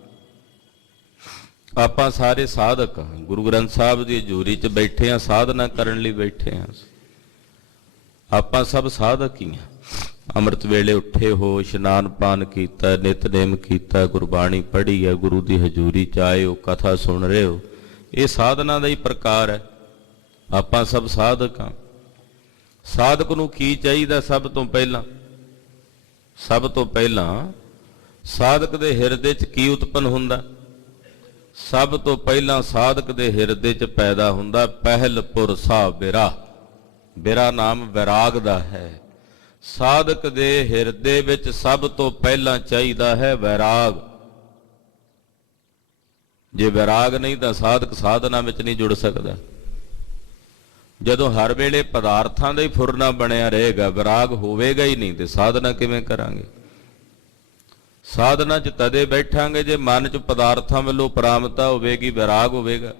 ਆਪਾਂ ਸਾਰੇ ਸਾਧਕ ਹਾਂ, ਗੁਰੂ ਗ੍ਰੰਥ ਸਾਹਿਬ ਦੀ ਹਜ਼ੂਰੀ 'ਚ ਬੈਠੇ ਹਾਂ, ਸਾਧਨਾ ਕਰਨ ਲਈ ਬੈਠੇ ਹਾਂ। ਆਪਾਂ ਸਭ ਸਾਧਕ ਹੀ ਹਾਂ। ਅੰਮ੍ਰਿਤ ਵੇਲੇ ਉੱਠੇ ਹੋ, ਇਸ਼ਨਾਨ ਪਾਨ ਕੀਤਾ, ਨਿਤਨੇਮ ਕੀਤਾ, ਗੁਰਬਾਣੀ ਪੜ੍ਹੀ ਹੈ, ਗੁਰੂ ਦੀ ਹਜ਼ੂਰੀ 'ਚ ਆਏ ਹੋ, ਕਥਾ ਸੁਣ ਰਹੇ ਹੋ, ਇਹ ਸਾਧਨਾ ਦਾ ਹੀ ਪ੍ਰਕਾਰ ਹੈ। ਆਪਾਂ ਸਭ ਸਾਧਕ ਹਾਂ। ਸਾਧਕ ਨੂੰ ਕੀ ਚਾਹੀਦਾ? ਸਭ ਤੋਂ ਪਹਿਲਾਂ ਸਾਧਕ ਦੇ ਹਿਰਦੇ 'ਚ ਕੀ ਉਤਪੰਨ ਹੁੰਦਾ? ਸਭ ਤੋਂ ਪਹਿਲਾਂ ਸਾਧਕ ਦੇ ਹਿਰਦੇ 'ਚ ਪੈਦਾ ਹੁੰਦਾ ਪਹਿਲ ਪੁਰਸਾ ਬਿਰਾ। ਬਿਰਾ ਨਾਮ ਵੈਰਾਗ ਦਾ ਹੈ। ਸਾਧਕ ਦੇ ਹਿਰਦੇ ਵਿੱਚ ਸਭ ਤੋਂ ਪਹਿਲਾਂ ਚਾਹੀਦਾ ਹੈ ਵੈਰਾਗ। ਜੇ ਵੈਰਾਗ ਨਹੀਂ ਤਾਂ ਸਾਧਕ ਸਾਧਨਾ ਵਿੱਚ ਨਹੀਂ ਜੁੜ ਸਕਦਾ। ਜਦੋਂ ਹਰ ਵੇਲੇ ਪਦਾਰਥਾਂ ਦਾ ਹੀ ਫੁਰਨਾ ਬਣਿਆ ਰਹੇਗਾ, ਵਿਰਾਗ ਹੋਵੇਗਾ ਹੀ ਨਹੀਂ, ਤੇ ਸਾਧਨਾ ਕਿਵੇਂ ਕਰਾਂਗੇ? ਸਾਧਨਾ 'ਚ ਤਦੇ ਬੈਠਾਂਗੇ ਜੇ ਮਨ 'ਚ ਪਦਾਰਥਾਂ ਵੱਲੋਂ ਪਰਾਮਤਾ ਹੋਵੇਗੀ, ਵਿਰਾਗ ਹੋਵੇਗਾ।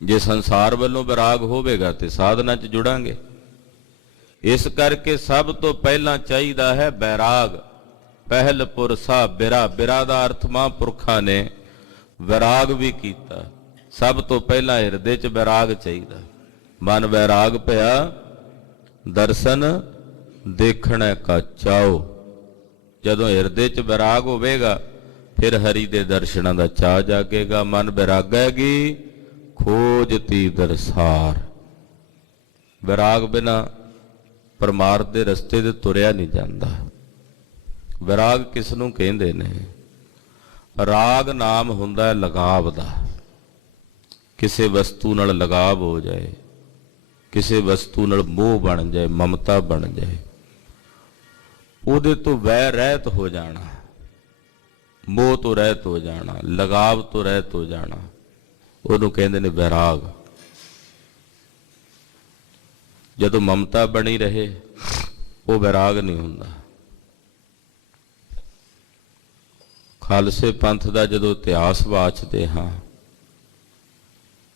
ਜੇ ਸੰਸਾਰ ਵੱਲੋਂ ਵਿਰਾਗ ਹੋਵੇਗਾ ਤੇ ਸਾਧਨਾ 'ਚ ਜੁੜਾਂਗੇ। ਇਸ ਕਰਕੇ ਸਭ ਤੋਂ ਪਹਿਲਾਂ ਚਾਹੀਦਾ ਹੈ ਵੈਰਾਗ। ਪਹਿਲ ਪੁਰਸਾ ਬਿਰਾ। ਬਿਰਾ ਦਾ ਅਰਥ ਮਹਾਂਪੁਰਖਾਂ ਨੇ ਵਿਰਾਗ ਵੀ ਕੀਤਾ। ਸਭ ਤੋਂ ਪਹਿਲਾਂ ਹਿਰਦੇ 'ਚ ਵੈਰਾਗ ਚਾਹੀਦਾ। ਮਨ ਵੈਰਾਗ ਭਇਆ ਦਰਸ਼ਨ ਦੇਖਣਾ ਕਾ ਚਾਓ। ਜਦੋਂ ਹਿਰਦੇ 'ਚ ਵੈਰਾਗ ਹੋਵੇਗਾ ਫਿਰ ਹਰੀ ਦੇ ਦਰਸ਼ਨਾਂ ਦਾ ਚਾਅ ਜਾਗੇਗਾ। ਮਨ ਵੈਰਾਗੈਗੀ ਖੋਜਤੀ ਦਰਸਾਰ। ਵੈਰਾਗ ਬਿਨਾ ਪਰਮਾਰਥ ਦੇ ਰਸਤੇ ਤੇ ਤੁਰਿਆ ਨਹੀਂ ਜਾਂਦਾ। ਵੈਰਾਗ ਕਿਸ ਨੂੰ ਕਹਿੰਦੇ ਨੇ? ਰਾਗ ਨਾਮ ਹੁੰਦਾ ਲਗਾਵ ਦਾ। ਕਿਸੇ ਵਸਤੂ ਨਾਲ ਲਗਾਵ ਹੋ ਜਾਏ, ਕਿਸੇ ਵਸਤੂ ਨਾਲ ਮੋਹ ਬਣ ਜਾਏ, ਮਮਤਾ ਬਣ ਜਾਏ, ਉਹਦੇ ਤੋਂ ਵੈਰ ਰਹਿਤ ਹੋ ਜਾਣਾ, ਮੋਹ ਤੋਂ ਰਹਿਤ ਹੋ ਜਾਣਾ, ਲਗਾਵ ਤੋਂ ਰਹਿਤ ਹੋ ਜਾਣਾ, ਉਹਨੂੰ ਕਹਿੰਦੇ ਨੇ ਵੈਰਾਗ। ਜਦੋਂ ਮਮਤਾ ਬਣੀ ਰਹੇ ਉਹ ਵੈਰਾਗ ਨਹੀਂ ਹੁੰਦਾ। ਖਾਲਸੇ ਪੰਥ ਦਾ ਜਦੋਂ ਇਤਿਹਾਸ ਵਾਚਦੇ ਹਾਂ,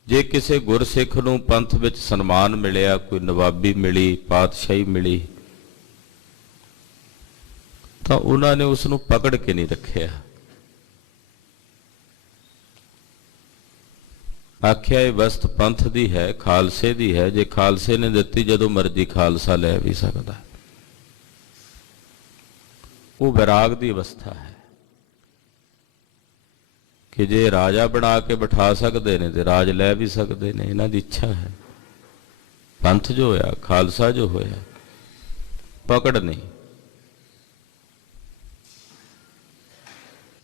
ਜੇ ਕਿਸੇ ਗੁਰਸਿੱਖ ਨੂੰ ਪੰਥ ਵਿੱਚ ਸਨਮਾਨ ਮਿਲਿਆ, ਕੋਈ ਨਵਾਬੀ ਮਿਲੀ, ਪਾਤਸ਼ਾਹੀ ਮਿਲੀ, ਤਾਂ ਉਹਨਾਂ ਨੇ ਉਸ ਨੂੰ ਪਕੜ ਕੇ ਨਹੀਂ ਰੱਖਿਆ। ਆਖਿਆ ਇਹ ਵਸਤ ਪੰਥ ਦੀ ਹੈ, ਖਾਲਸੇ ਦੀ ਹੈ। ਜੇ ਖਾਲਸੇ ਨੇ ਦਿੱਤੀ, ਜਦੋਂ ਮਰਜ਼ੀ ਖਾਲਸਾ ਲੈ ਵੀ ਸਕਦਾ। ਉਹ ਵਿਰਾਗ ਦੀ ਅਵਸਥਾ ਹੈ ਕਿ ਜੇ ਰਾਜਾ ਬਣਾ ਕੇ ਬਿਠਾ ਸਕਦੇ ਨੇ ਤੇ ਰਾਜ ਲੈ ਵੀ ਸਕਦੇ ਨੇ, ਇਹਨਾਂ ਦੀ ਇੱਛਾ ਹੈ। ਪੰਥ ਜੋ ਹੋਇਆ, ਖਾਲਸਾ ਜੋ ਹੋਇਆ, ਪਕੜ ਨਹੀਂ।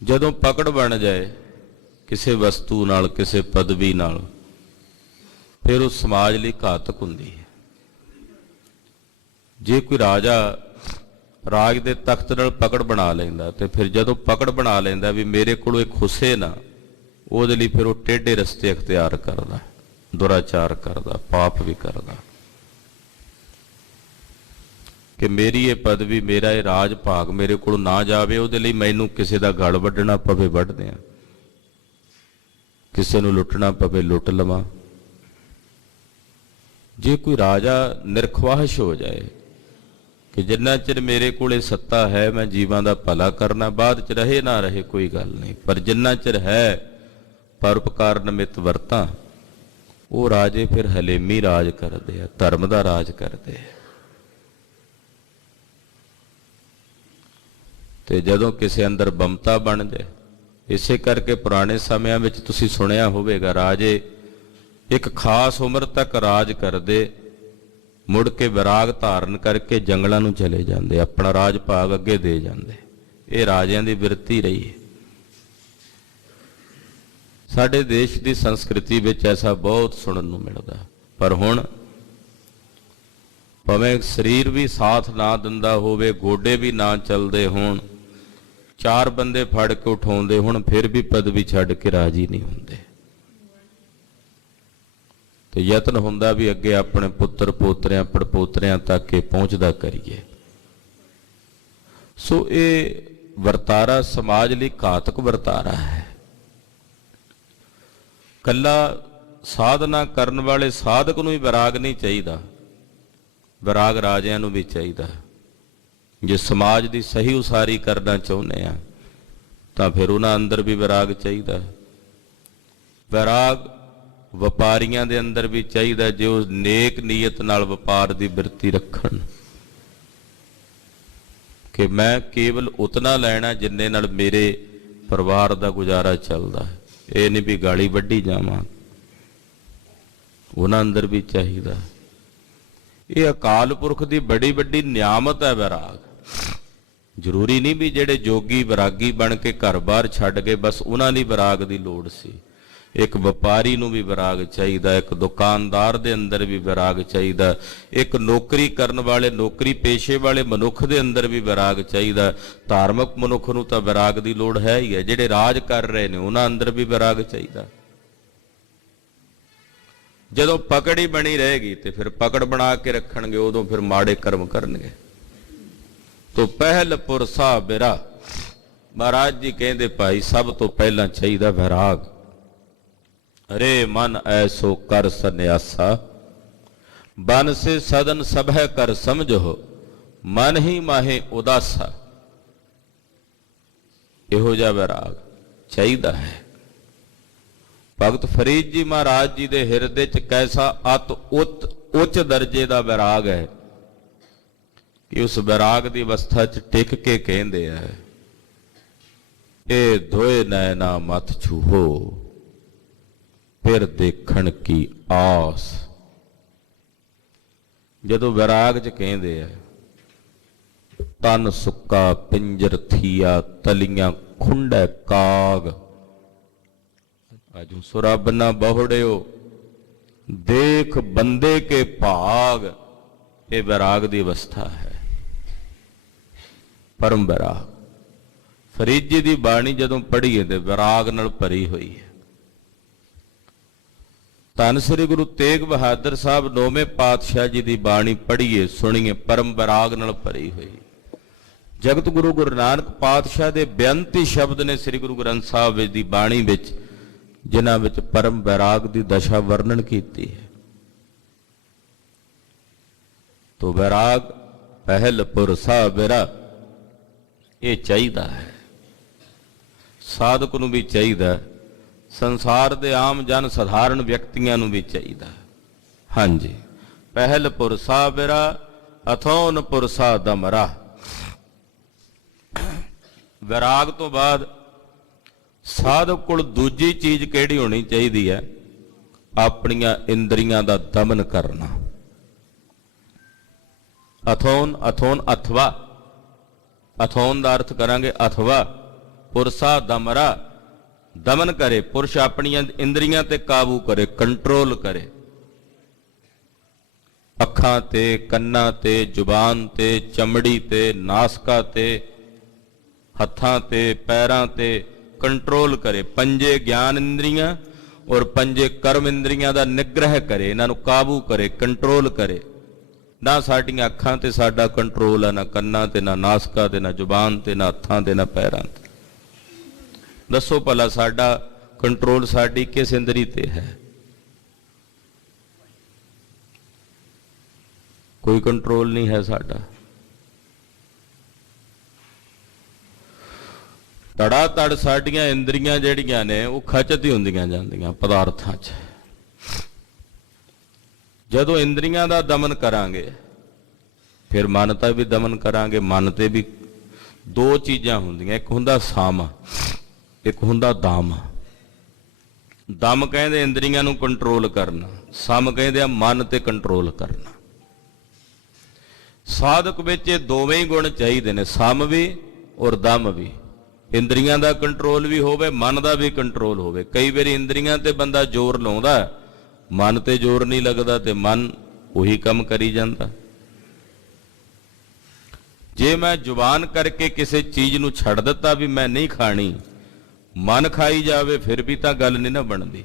ਜਦੋਂ ਪਕੜ ਬਣ ਜਾਏ ਕਿਸੇ ਵਸਤੂ ਨਾਲ, ਕਿਸੇ ਪਦਵੀ ਨਾਲ, ਫਿਰ ਉਹ ਸਮਾਜ ਲਈ ਘਾਤਕ ਹੁੰਦੀ ਹੈ। ਜੇ ਕੋਈ ਰਾਜਾ ਰਾਜ ਦੇ ਤਖਤ ਨਾਲ ਪਕੜ ਬਣਾ ਲੈਂਦਾ, ਤੇ ਫਿਰ ਜਦੋਂ ਪਕੜ ਬਣਾ ਲੈਂਦਾ ਵੀ ਮੇਰੇ ਕੋਲੋਂ ਇਹ ਖੁੱਸੇ ਨਾ, ਉਹਦੇ ਲਈ ਫਿਰ ਉਹ ਟੇਢੇ ਰਸਤੇ ਅਖਤਿਆਰ ਕਰਦਾ, ਦੁਰਾਚਾਰ ਕਰਦਾ, ਪਾਪ ਵੀ ਕਰਦਾ ਕਿ ਮੇਰੀ ਇਹ ਪਦਵੀ, ਮੇਰਾ ਇਹ ਰਾਜ ਭਾਗ ਮੇਰੇ ਕੋਲ ਨਾ ਜਾਵੇ, ਉਹਦੇ ਲਈ ਮੈਨੂੰ ਕਿਸੇ ਦਾ ਗਲ ਵੱਢਣਾ ਪਵੇ, ਵੱਢਦੇ ਆ। ਕਿਸੇ ਨੂੰ ਲੁੱਟਣਾ ਪਵੇ, ਲੁੱਟ ਲਵਾਂ। ਜੇ ਕੋਈ ਰਾਜਾ ਨਿਰਖਵਾਹਿਸ਼ ਹੋ ਜਾਏ ਕਿ ਜਿੰਨਾ ਚਿਰ ਮੇਰੇ ਕੋਲੇ ਸੱਤਾ ਹੈ ਮੈਂ ਜੀਵਾਂ ਦਾ ਭਲਾ ਕਰਨਾ, ਬਾਅਦ ਚ ਰਹੇ ਨਾ ਰਹੇ ਕੋਈ ਗੱਲ ਨਹੀਂ, ਪਰ ਜਿੰਨਾ ਚਿਰ ਹੈ ਪਰਉਪਕਾਰ ਨਿਮਿਤ ਵਰਤਾਂ, ਉਹ ਰਾਜੇ ਫਿਰ ਹਲੇਮੀ ਰਾਜ ਕਰਦੇ ਆ, ਧਰਮ ਦਾ ਰਾਜ ਕਰਦੇ ਆ। ਤੇ ਜਦੋਂ ਕਿਸੇ ਅੰਦਰ ਬੰਮਤਾ ਬਣ ਜਾਏ, ਇਸੇ ਕਰਕੇ ਪੁਰਾਣੇ ਸਮਿਆਂ ਵਿੱਚ ਤੁਸੀਂ ਸੁਣਿਆ ਹੋਵੇਗਾ, ਰਾਜੇ ਇੱਕ ਖਾਸ ਉਮਰ ਤੱਕ ਰਾਜ ਕਰਦੇ, ਮੁੜ ਕੇ ਵਿਰਾਗ ਧਾਰਨ ਕਰਕੇ ਜੰਗਲਾਂ ਨੂੰ ਚਲੇ ਜਾਂਦੇ, ਆਪਣਾ ਰਾਜ ਭਾਗ ਅੱਗੇ ਦੇ ਜਾਂਦੇ। ਇਹ ਰਾਜਿਆਂ ਦੀ ਬਿਰਤੀ ਰਹੀ ਹੈ। ਸਾਡੇ ਦੇਸ਼ ਦੀ ਸੰਸਕ੍ਰਿਤੀ ਵਿੱਚ ਐਸਾ ਬਹੁਤ ਸੁਣਨ ਨੂੰ ਮਿਲਦਾ। ਪਰ ਹੁਣ ਭਾਵੇਂ ਸਰੀਰ ਵੀ ਸਾਥ ਨਾ ਦਿੰਦਾ ਹੋਵੇ, ਗੋਡੇ ਵੀ ਨਾ ਚੱਲਦੇ ਹੋਣ, 4 ਬੰਦੇ ਫੜ ਕੇ ਉਠਾਉਂਦੇ ਹੁਣ, ਫਿਰ ਵੀ ਪਦਵੀ ਛੱਡ ਕੇ ਰਾਜੀ ਨਹੀਂ ਹੁੰਦੇ। ਤੇ ਯਤਨ ਹੁੰਦਾ ਵੀ ਅੱਗੇ ਆਪਣੇ ਪੁੱਤਰ ਪੋਤਰਿਆਂ ਪੜਪੋਤਰਿਆਂ ਤੱਕ ਇਹ ਪਹੁੰਚਦਾ ਕਰੀਏ। ਸੋ ਇਹ ਵਰਤਾਰਾ ਸਮਾਜ ਲਈ ਘਾਤਕ ਵਰਤਾਰਾ ਹੈ। ਕੱਲਾ ਸਾਧਨਾ ਕਰਨ ਵਾਲੇ ਸਾਧਕ ਨੂੰ ਹੀ ਵਿਰਾਗ ਨਹੀਂ ਚਾਹੀਦਾ, ਵਿਰਾਗ ਰਾਜਿਆਂ ਨੂੰ ਵੀ ਚਾਹੀਦਾ। ਜੇ ਸਮਾਜ ਦੀ ਸਹੀ ਉਸਾਰੀ ਕਰਨਾ ਚਾਹੁੰਦੇ ਆ ਤਾਂ ਫਿਰ ਉਹਨਾਂ ਅੰਦਰ ਵੀ ਵਿਰਾਗ ਚਾਹੀਦਾ। ਵਿਰਾਗ ਵਪਾਰੀਆਂ ਦੇ ਅੰਦਰ ਵੀ ਚਾਹੀਦਾ, ਜੇ ਉਹ ਨੇਕ ਨੀਅਤ ਨਾਲ ਵਪਾਰ ਦੀ ਬਿਰਤੀ ਰੱਖਣ ਕਿ ਮੈਂ ਕੇਵਲ ਉਤਨਾ ਲੈਣਾ ਜਿੰਨੇ ਨਾਲ ਮੇਰੇ ਪਰਿਵਾਰ ਦਾ ਗੁਜ਼ਾਰਾ ਚੱਲਦਾ, ਇਹ ਨਹੀਂ ਵੀ ਗਾਲੀ ਵੱਢੀ ਜਾਵਾਂ। ਉਹਨਾਂ ਅੰਦਰ ਵੀ ਚਾਹੀਦਾ। ਇਹ ਅਕਾਲ ਪੁਰਖ ਦੀ ਬੜੀ ਵੱਡੀ ਨਿਆਮਤ ਹੈ ਵਿਰਾਗ। ਜ਼ਰੂਰੀ ਨਹੀਂ ਵੀ ਜਿਹੜੇ ਜੋਗੀ ਵਿਰਾਗੀ ਬਣ ਕੇ ਘਰ-ਬਾਰ ਛੱਡ ਗਏ ਬਸ ਉਹਨਾਂ ਲਈ ਵਿਰਾਗ ਦੀ ਲੋੜ ਸੀ। ਇੱਕ ਵਪਾਰੀ ਨੂੰ ਵੀ ਵਿਰਾਗ ਚਾਹੀਦਾ, ਇੱਕ ਦੁਕਾਨਦਾਰ ਦੇ ਅੰਦਰ ਵੀ ਵਿਰਾਗ ਚਾਹੀਦਾ, ਇੱਕ ਨੌਕਰੀ ਕਰਨ ਵਾਲੇ ਨੌਕਰੀ ਪੇਸ਼ੇ ਵਾਲੇ ਮਨੁੱਖ ਦੇ ਅੰਦਰ ਵੀ ਵਿਰਾਗ ਚਾਹੀਦਾ। ਧਾਰਮਿਕ ਮਨੁੱਖ ਨੂੰ ਤਾਂ ਵਿਰਾਗ ਦੀ ਲੋੜ ਹੈ ਹੀ ਹੈ। ਜਿਹੜੇ ਰਾਜ ਕਰ ਰਹੇ ਨੇ ਉਹਨਾਂ ਅੰਦਰ ਵੀ ਵਿਰਾਗ ਚਾਹੀਦਾ। ਜਦੋਂ ਪਕੜ ਹੀ ਬਣੀ ਰਹੇਗੀ ਤੇ ਫਿਰ ਪਕੜ ਬਣਾ ਕੇ ਰੱਖਣਗੇ, ਉਦੋਂ ਫਿਰ ਮਾੜੇ ਕਰਮ ਕਰਨਗੇ। ਤੋ ਪਹਿਲ ਪੁਰਸਾ ਬਿਰਾ, ਮਹਾਰਾਜ ਜੀ ਕਹਿੰਦੇ ਭਾਈ ਸਭ ਤੋਂ ਪਹਿਲਾਂ ਚਾਹੀਦਾ ਵਿਰਾਗ। ਅਰੇ ਮਨ ਐਸੋ ਕਰ ਸੰਨਿਆਸਾ, ਬਨ ਸੇ ਸਦਨ ਸਭੈ ਕਰ ਸਮਝੋ, ਮਨ ਹੀ ਮਾਹੇ ਉਦਾਸਾ। ਇਹੋ ਜਿਹਾ ਵਿਰਾਗ ਚਾਹੀਦਾ ਹੈ। ਭਗਤ ਫਰੀਦ ਜੀ ਮਹਾਰਾਜ ਜੀ ਦੇ ਹਿਰਦੇ 'ਚ ਕੈਸਾ ਅਤ ਉੱਚ ਦਰਜੇ ਦਾ ਵਿਰਾਗ ਹੈ ਕਿ ਉਸ ਵਿਰਾਗ ਦੀ ਅਵਸਥਾ 'ਚ ਟਿਕ ਕੇ ਕਹਿੰਦੇ ਆ, ਇਹ ਧੋਏ ਨੈਣਾ ਮਤ ਛੂਹੋ, ਫਿਰ ਦੇਖਣ ਕੀ ਆਸ। ਜਦੋਂ ਵਿਰਾਗ 'ਚ ਕਹਿੰਦੇ ਆ, ਤਨ ਸੁੱਕਾ ਪਿੰਜਰ ਥੀਆ, ਤਲੀਆਂ ਖੁੰਡੈ ਕਾਗ, ਅਜੂ ਸੁਰਬ ਨਾ ਬਹੁੜਿਓ, ਦੇਖ ਬੰਦੇ ਕੇ ਭਾਗ। ਇਹ ਵਿਰਾਗ ਦੀ ਅਵਸਥਾ ਹੈ, ਪਰਮ ਵਿਰਾਗ। ਫਰੀਦ ਜੀ ਦੀ ਬਾਣੀ ਜਦੋਂ ਪੜ੍ਹੀਏ ਤੇ ਵਿਰਾਗ ਨਾਲ ਭਰੀ ਹੋਈ ਹੈ। ਧੰਨ ਸ੍ਰੀ ਗੁਰੂ ਤੇਗ ਬਹਾਦਰ ਸਾਹਿਬ 9ਵੇਂ ਪਾਤਸ਼ਾਹ ਜੀ ਦੀ ਬਾਣੀ ਪੜ੍ਹੀਏ ਸੁਣੀਏ, ਪਰਮ ਵਿਰਾਗ ਨਾਲ ਭਰੀ ਹੋਈ। ਜਗਤ ਗੁਰੂ ਗੁਰੂ ਨਾਨਕ ਪਾਤਸ਼ਾਹ ਦੇ ਬੇਅੰਤੀ ਸ਼ਬਦ ਨੇ ਸ੍ਰੀ ਗੁਰੂ ਗ੍ਰੰਥ ਸਾਹਿਬ ਦੀ ਬਾਣੀ ਵਿੱਚ, ਜਿਨ੍ਹਾਂ ਵਿੱਚ ਪਰਮ ਵਿਰਾਗ ਦੀ ਦਸ਼ਾ ਵਰਣਨ ਕੀਤੀ ਹੈ। ਤੋ ਵਿਰਾਗ ਪਹਿਲ ਪੁਰਸਾ ਬਿਰਾ, ਇਹ ਚਾਹੀਦਾ ਹੈ। ਸਾਧਕ ਨੂੰ ਵੀ ਚਾਹੀਦਾ, ਸੰਸਾਰ ਦੇ ਆਮ ਜਨ ਸਧਾਰਨ ਵਿਅਕਤੀਆਂ ਨੂੰ ਵੀ ਚਾਹੀਦਾ। ਹਾਂਜੀ, ਪਹਿਲ ਪੁਰਸਾ ਬਿਰਾ, ਅਥੋਨ ਪੁਰਸਾ ਦਮਰਾ। ਵਿਰਾਗ ਤੋਂ ਬਾਅਦ ਸਾਧਕ ਕੋਲ ਦੂਜੀ ਚੀਜ਼ ਕਿਹੜੀ ਹੋਣੀ ਚਾਹੀਦੀ ਹੈ? ਆਪਣੀਆਂ ਇੰਦਰੀਆਂ ਦਾ ਦਮਨ ਕਰਨਾ। ਅਥੋਨ, ਅਥੋਨ ਅਥਵਾ, ਅਥੋਨ ਦਾ ਅਰਥ ਕਰਾਂਗੇ ਅਥਵਾ, ਪੁਰਸਾ ਦਮਰਾ, ਦਮਨ ਕਰੇ। ਪੁਰਸ਼ ਆਪਣੀਆਂ ਇੰਦਰੀਆਂ ਤੇ ਕਾਬੂ ਕਰੇ, ਕੰਟਰੋਲ ਕਰੇ। ਅੱਖਾਂ ਤੇ, ਕੰਨਾਂ ਤੇ, ਜ਼ੁਬਾਨ ਤੇ, ਚਮੜੀ ਤੇ, ਨਾਸਕਾ ਤੇ, ਹੱਥਾਂ ਤੇ, ਪੈਰਾਂ ਤੇ ਕੰਟਰੋਲ ਕਰੇ। ਪੰਜੇ ਗਿਆਨ ਇੰਦਰੀਆਂ ਔਰ ਪੰਜੇ ਕਰਮ ਇੰਦਰੀਆਂ ਦਾ ਨਿਗ੍ਰਹਿ ਕਰੇ, ਇਹਨਾਂ ਨੂੰ ਕਾਬੂ ਕਰੇ, ਕੰਟਰੋਲ ਕਰੇ। ਨਾ ਸਾਡੀਆਂ ਅੱਖਾਂ ਤੇ ਸਾਡਾ ਕੰਟਰੋਲ ਹੈ, ਨਾ ਕੰਨਾਂ ਤੇ, ਨਾ ਨਾਸਕਾ ਤੇ, ਨਾ ਜ਼ੁਬਾਨ ਤੇ, ਨਾ ਹੱਥਾਂ ਤੇ, ਨਾ ਪੈਰਾਂ ਤੇ। ਦੱਸੋ ਭਲਾ ਸਾਡਾ ਕੰਟਰੋਲ ਸਾਡੀ ਕਿਸ ਇੰਦਰੀ ਤੇ ਹੈ? ਕੋਈ ਕੰਟਰੋਲ ਨਹੀਂ ਹੈ ਸਾਡਾ। ਧੜਾ ਧੜ ਸਾਡੀਆਂ ਇੰਦਰੀਆਂ ਜਿਹੜੀਆਂ ਨੇ ਉਹ ਖਚਤ ਹੀ ਹੁੰਦੀਆਂ ਜਾਂਦੀਆਂ ਪਦਾਰਥਾਂ 'ਚ। ਜਦੋਂ ਇੰਦਰੀਆਂ ਦਾ ਦਮਨ ਕਰਾਂਗੇ ਫਿਰ ਮਨ ਦਾ ਵੀ ਦਮਨ ਕਰਾਂਗੇ। ਮਨ ਤੇ ਵੀ ਦੋ ਚੀਜ਼ਾਂ ਹੁੰਦੀਆਂ, ਇੱਕ ਹੁੰਦਾ ਸਾਮ, ਇੱਕ ਹੁੰਦਾ ਦਮ। ਦਮ ਕਹਿੰਦੇ ਇੰਦਰੀਆਂ ਨੂੰ ਕੰਟਰੋਲ ਕਰਨਾ, ਸਮ ਕਹਿੰਦੇ ਆ ਮਨ ਤੇ ਕੰਟਰੋਲ ਕਰਨਾ। ਸਾਧਕ ਵਿੱਚ ਇਹ ਦੋਵੇਂ ਹੀ ਗੁਣ ਚਾਹੀਦੇ ਨੇ, ਸਮ ਵੀ ਔਰ ਦਮ ਵੀ। ਇੰਦਰੀਆਂ ਦਾ ਕੰਟਰੋਲ ਵੀ ਹੋਵੇ, ਮਨ ਦਾ ਵੀ ਕੰਟਰੋਲ ਹੋਵੇ। ਕਈ ਵਾਰੀ ਇੰਦਰੀਆਂ ਤੇ ਬੰਦਾ ਜ਼ੋਰ ਲਾਉਂਦਾ, ਮਨ ਤੇ ਜ਼ੋਰ ਨਹੀਂ ਲੱਗਦਾ ਤੇ ਮਨ ਉਹੀ ਕੰਮ ਕਰੀ ਜਾਂਦਾ। ਜੇ ਮੈਂ ਜ਼ੁਬਾਨ ਕਰਕੇ ਕਿਸੇ ਚੀਜ਼ ਨੂੰ ਛੱਡ ਦਿੱਤਾ ਵੀ ਮੈਂ ਨਹੀਂ ਖਾਣੀ, ਮਨ ਖਾਈ ਜਾਵੇ, ਫਿਰ ਵੀ ਤਾਂ ਗੱਲ ਨਹੀਂ ਨਾ ਬਣਦੀ।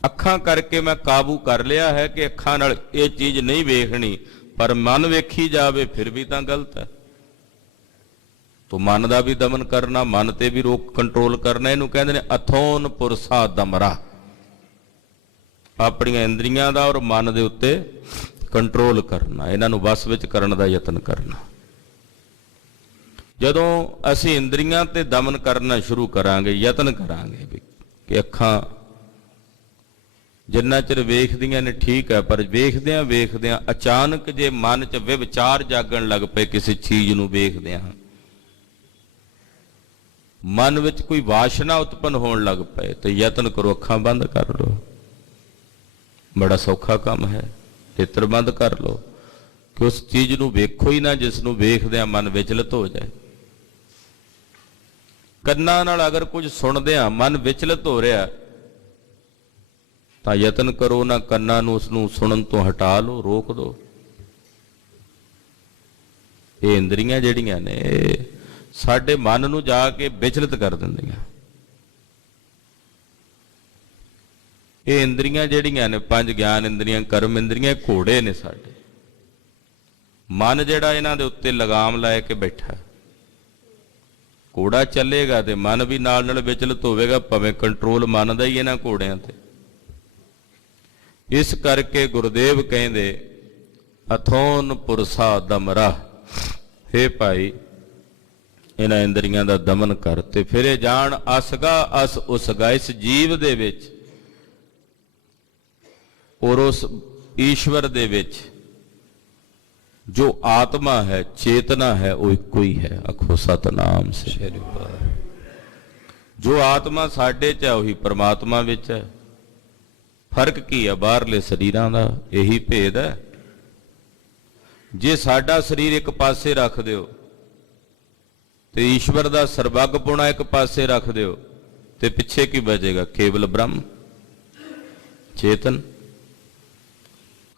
ਅੱਖਾਂ ਕਰਕੇ ਮੈਂ ਕਾਬੂ ਕਰ ਲਿਆ ਹੈ ਕਿ ਅੱਖਾਂ ਨਾਲ ਇਹ ਚੀਜ਼ ਨਹੀਂ ਵੇਖਣੀ, ਪਰ ਮਨ ਵੇਖੀ ਜਾਵੇ, ਫਿਰ ਵੀ ਤਾਂ ਗਲਤ ਹੈ। ਤੋ ਮਨ ਦਾ ਵੀ ਦਮਨ ਕਰਨਾ, ਮਨ ਤੇ ਵੀ ਰੋਕ ਕੰਟਰੋਲ ਕਰਨਾ, ਇਹਨੂੰ ਕਹਿੰਦੇ ਨੇ ਅਥੋਨ ਪੁਰਸਾ ਦਮਰਾ। ਆਪਣੀਆਂ ਇੰਦਰੀਆਂ ਦਾ ਔਰ ਮਨ ਦੇ ਉੱਤੇ ਕੰਟਰੋਲ ਕਰਨਾ, ਇਹਨਾਂ ਨੂੰ ਵਸ ਵਿੱਚ ਕਰਨ ਦਾ ਯਤਨ ਕਰਨਾ। ਜਦੋਂ ਅਸੀਂ ਇੰਦਰੀਆਂ ਤੇ ਦਮਨ ਕਰਨਾ ਸ਼ੁਰੂ ਕਰਾਂਗੇ, ਯਤਨ ਕਰਾਂਗੇ ਵੀ ਕਿ ਅੱਖਾਂ ਜਿੰਨਾ ਚਿਰ ਵੇਖਦੀਆਂ ਨੇ ਠੀਕ ਹੈ, ਪਰ ਵੇਖਦਿਆਂ ਵੇਖਦਿਆਂ ਅਚਾਨਕ ਜੇ ਮਨ 'ਚ ਵਿਵਚਾਰ ਜਾਗਣ ਲੱਗ ਪਏ, ਕਿਸੇ ਚੀਜ਼ ਨੂੰ ਵੇਖਦਿਆਂ ਮਨ ਵਿੱਚ ਕੋਈ ਵਾਸ਼ਨਾ ਉਤਪੰਨ ਹੋਣ ਲੱਗ ਪਏ, ਤੇ ਯਤਨ ਕਰੋ ਅੱਖਾਂ ਬੰਦ ਕਰ ਲਓ। ਬੜਾ ਸੌਖਾ ਕੰਮ ਹੈ, ਨੇਤਰ ਬੰਦ ਕਰ ਲਓ ਕਿ ਉਸ ਚੀਜ਼ ਨੂੰ ਵੇਖੋ ਹੀ ਨਾ ਜਿਸ ਨੂੰ ਵੇਖਦਿਆਂ ਮਨ ਵਿਚਲਿਤ ਹੋ ਜਾਏ। ਕੰਨਾਂ ਨਾਲ ਅਗਰ ਕੁਝ ਸੁਣਦਿਆਂ ਮਨ ਵਿਚਲਿਤ ਹੋ ਰਿਹਾ, ਤਾਂ ਯਤਨ ਕਰੋ ਨਾ ਕੰਨਾਂ ਨੂੰ ਉਸ ਨੂੰ ਸੁਣਨ ਤੋਂ ਹਟਾ ਲਓ, ਰੋਕ ਦਿਓ। ਇਹ ਇੰਦਰੀਆਂ ਜਿਹੜੀਆਂ ਨੇ ਸਾਡੇ ਮਨ ਨੂੰ ਜਾ ਕੇ ਵਿਚਲਿਤ ਕਰ ਦਿੰਦੀਆਂ। ਇਹ ਇੰਦਰੀਆਂ ਜਿਹੜੀਆਂ ਨੇ, ਪੰਜ ਗਿਆਨ ਇੰਦਰੀਆਂ, ਕਰਮ ਇੰਦਰੀਆਂ, ਘੋੜੇ ਨੇ ਸਾਡੇ। ਮਨ ਜਿਹੜਾ ਇਹਨਾਂ ਦੇ ਉੱਤੇ ਲਗਾਮ ਲਾਏ ਕੇ ਬੈਠਾ, ਘੋੜਾ ਚੱਲੇਗਾ ਤੇ ਮਨ ਵੀ ਨਾਲ ਨਾਲ ਵਿਚਲਿਤ ਹੋਵੇਗਾ, ਭਾਵੇਂ ਕੰਟਰੋਲ ਮਨ ਦਾ ਹੀ ਇਹਨਾਂ ਘੋੜਿਆਂ ਤੇ। ਇਸ ਕਰਕੇ ਗੁਰਦੇਵ ਕਹਿੰਦੇ ਅਥੋਨ ਪੁਰਸਾ ਦਮਰਾ, ਹੇ ਭਾਈ ਇਹਨਾਂ ਇੰਦਰੀਆਂ ਦਾ ਦਮਨ ਕਰ, ਤੇ ਫਿਰ ਇਹ ਜਾਣ ਅਸਗਾ ਅਸ ਉਸਗਾ, ਇਸ ਜੀਵ ਦੇ ਵਿੱਚ ਔਰ ਉਸ ਈਸ਼ਵਰ ਦੇ ਵਿੱਚ ਜੋ ਆਤਮਾ ਹੈ, ਚੇਤਨਾ ਹੈ, ਉਹ ਇੱਕੋ ਹੀ ਹੈ। ਆਖੋ ਸਤਨਾਮ ਸ੍ਰੀ ਵਾਹਿਗੁਰੂ। ਜੋ ਆਤਮਾ ਸਾਡੇ 'ਚ ਹੈ ਉਹੀ ਪਰਮਾਤਮਾ ਵਿੱਚ ਹੈ। ਫਰਕ ਕੀ ਹੈ? ਬਾਹਰਲੇ ਸਰੀਰਾਂ ਦਾ ਇਹੀ ਭੇਦ ਹੈ। ਜੇ ਸਾਡਾ ਸਰੀਰ ਇੱਕ ਪਾਸੇ ਰੱਖ ਦਿਓ ਤੇ ਈਸ਼ਵਰ ਦਾ ਸਰਬੱਗਪੁਣਾ ਇੱਕ ਪਾਸੇ ਰੱਖ ਦਿਓ, ਤੇ ਪਿੱਛੇ ਕੀ ਬਚੇਗਾ? ਕੇਵਲ ਬ੍ਰਹਮ ਚੇਤਨ।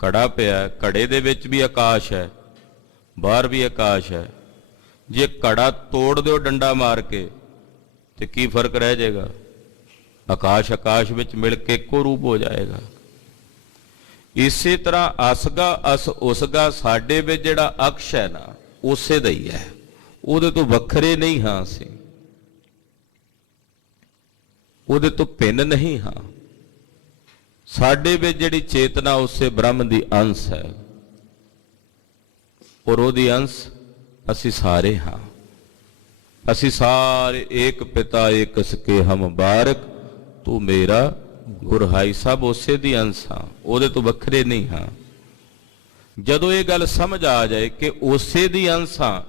ਘੜਾ ਪਿਆ, ਘੜੇ ਦੇ ਵਿੱਚ ਵੀ ਆਕਾਸ਼ ਹੈ, ਬਾਹਰ ਵੀ ਆਕਾਸ਼ ਹੈ। ਜੇ ਘੜਾ ਤੋੜ ਦਿਓ ਡੰਡਾ ਮਾਰ ਕੇ, ਤੇ ਕੀ ਫਰਕ ਰਹਿ ਜਾਏਗਾ? ਆਕਾਸ਼ ਆਕਾਸ਼ ਵਿੱਚ ਮਿਲ ਕੇ ਇੱਕੋ ਰੂਪ ਹੋ ਜਾਏਗਾ। ਇਸੇ ਤਰ੍ਹਾਂ ਅਸਗਾ ਅਸ ਉਸਗਾ, ਸਾਡੇ ਵਿੱਚ ਜਿਹੜਾ ਅਕਸ਼ ਹੈ ਨਾ, ਉਸੇ ਦਾ ਹੀ ਹੈ, ਉਹਦੇ ਤੋਂ ਵੱਖਰੇ ਨਹੀਂ ਹਾਂ ਅਸੀਂ, ਉਹਦੇ ਤੋਂ ਭਿੰਨ ਨਹੀਂ ਹਾਂ। ਸਾਡੇ ਵਿੱਚ ਜਿਹੜੀ ਚੇਤਨਾ ਉਸੇ ਬ੍ਰਹਮ ਦੀ ਅੰਸ਼ ਹੈ, ਔਰ ਉਹਦੀ ਅੰਸ਼ ਅਸੀਂ ਸਾਰੇ ਹਾਂ। ਅਸੀਂ ਸਾਰੇ ਏਕ ਪਿਤਾ ਏਕ ਸਕੇ ਹਮ ਬਾਰਕ, ਤੂੰ ਮੇਰਾ ਗੁਰਹਾਈ, ਸਭ ਉਸੇ ਦੀ ਅੰਸ਼ ਹਾਂ, ਉਹਦੇ ਤੋਂ ਵੱਖਰੇ ਨਹੀਂ ਹਾਂ। ਜਦੋਂ ਇਹ ਗੱਲ ਸਮਝ ਆ ਜਾਏ ਕਿ ਉਸੇ ਦੀ ਅੰਸ਼ ਹਾਂ,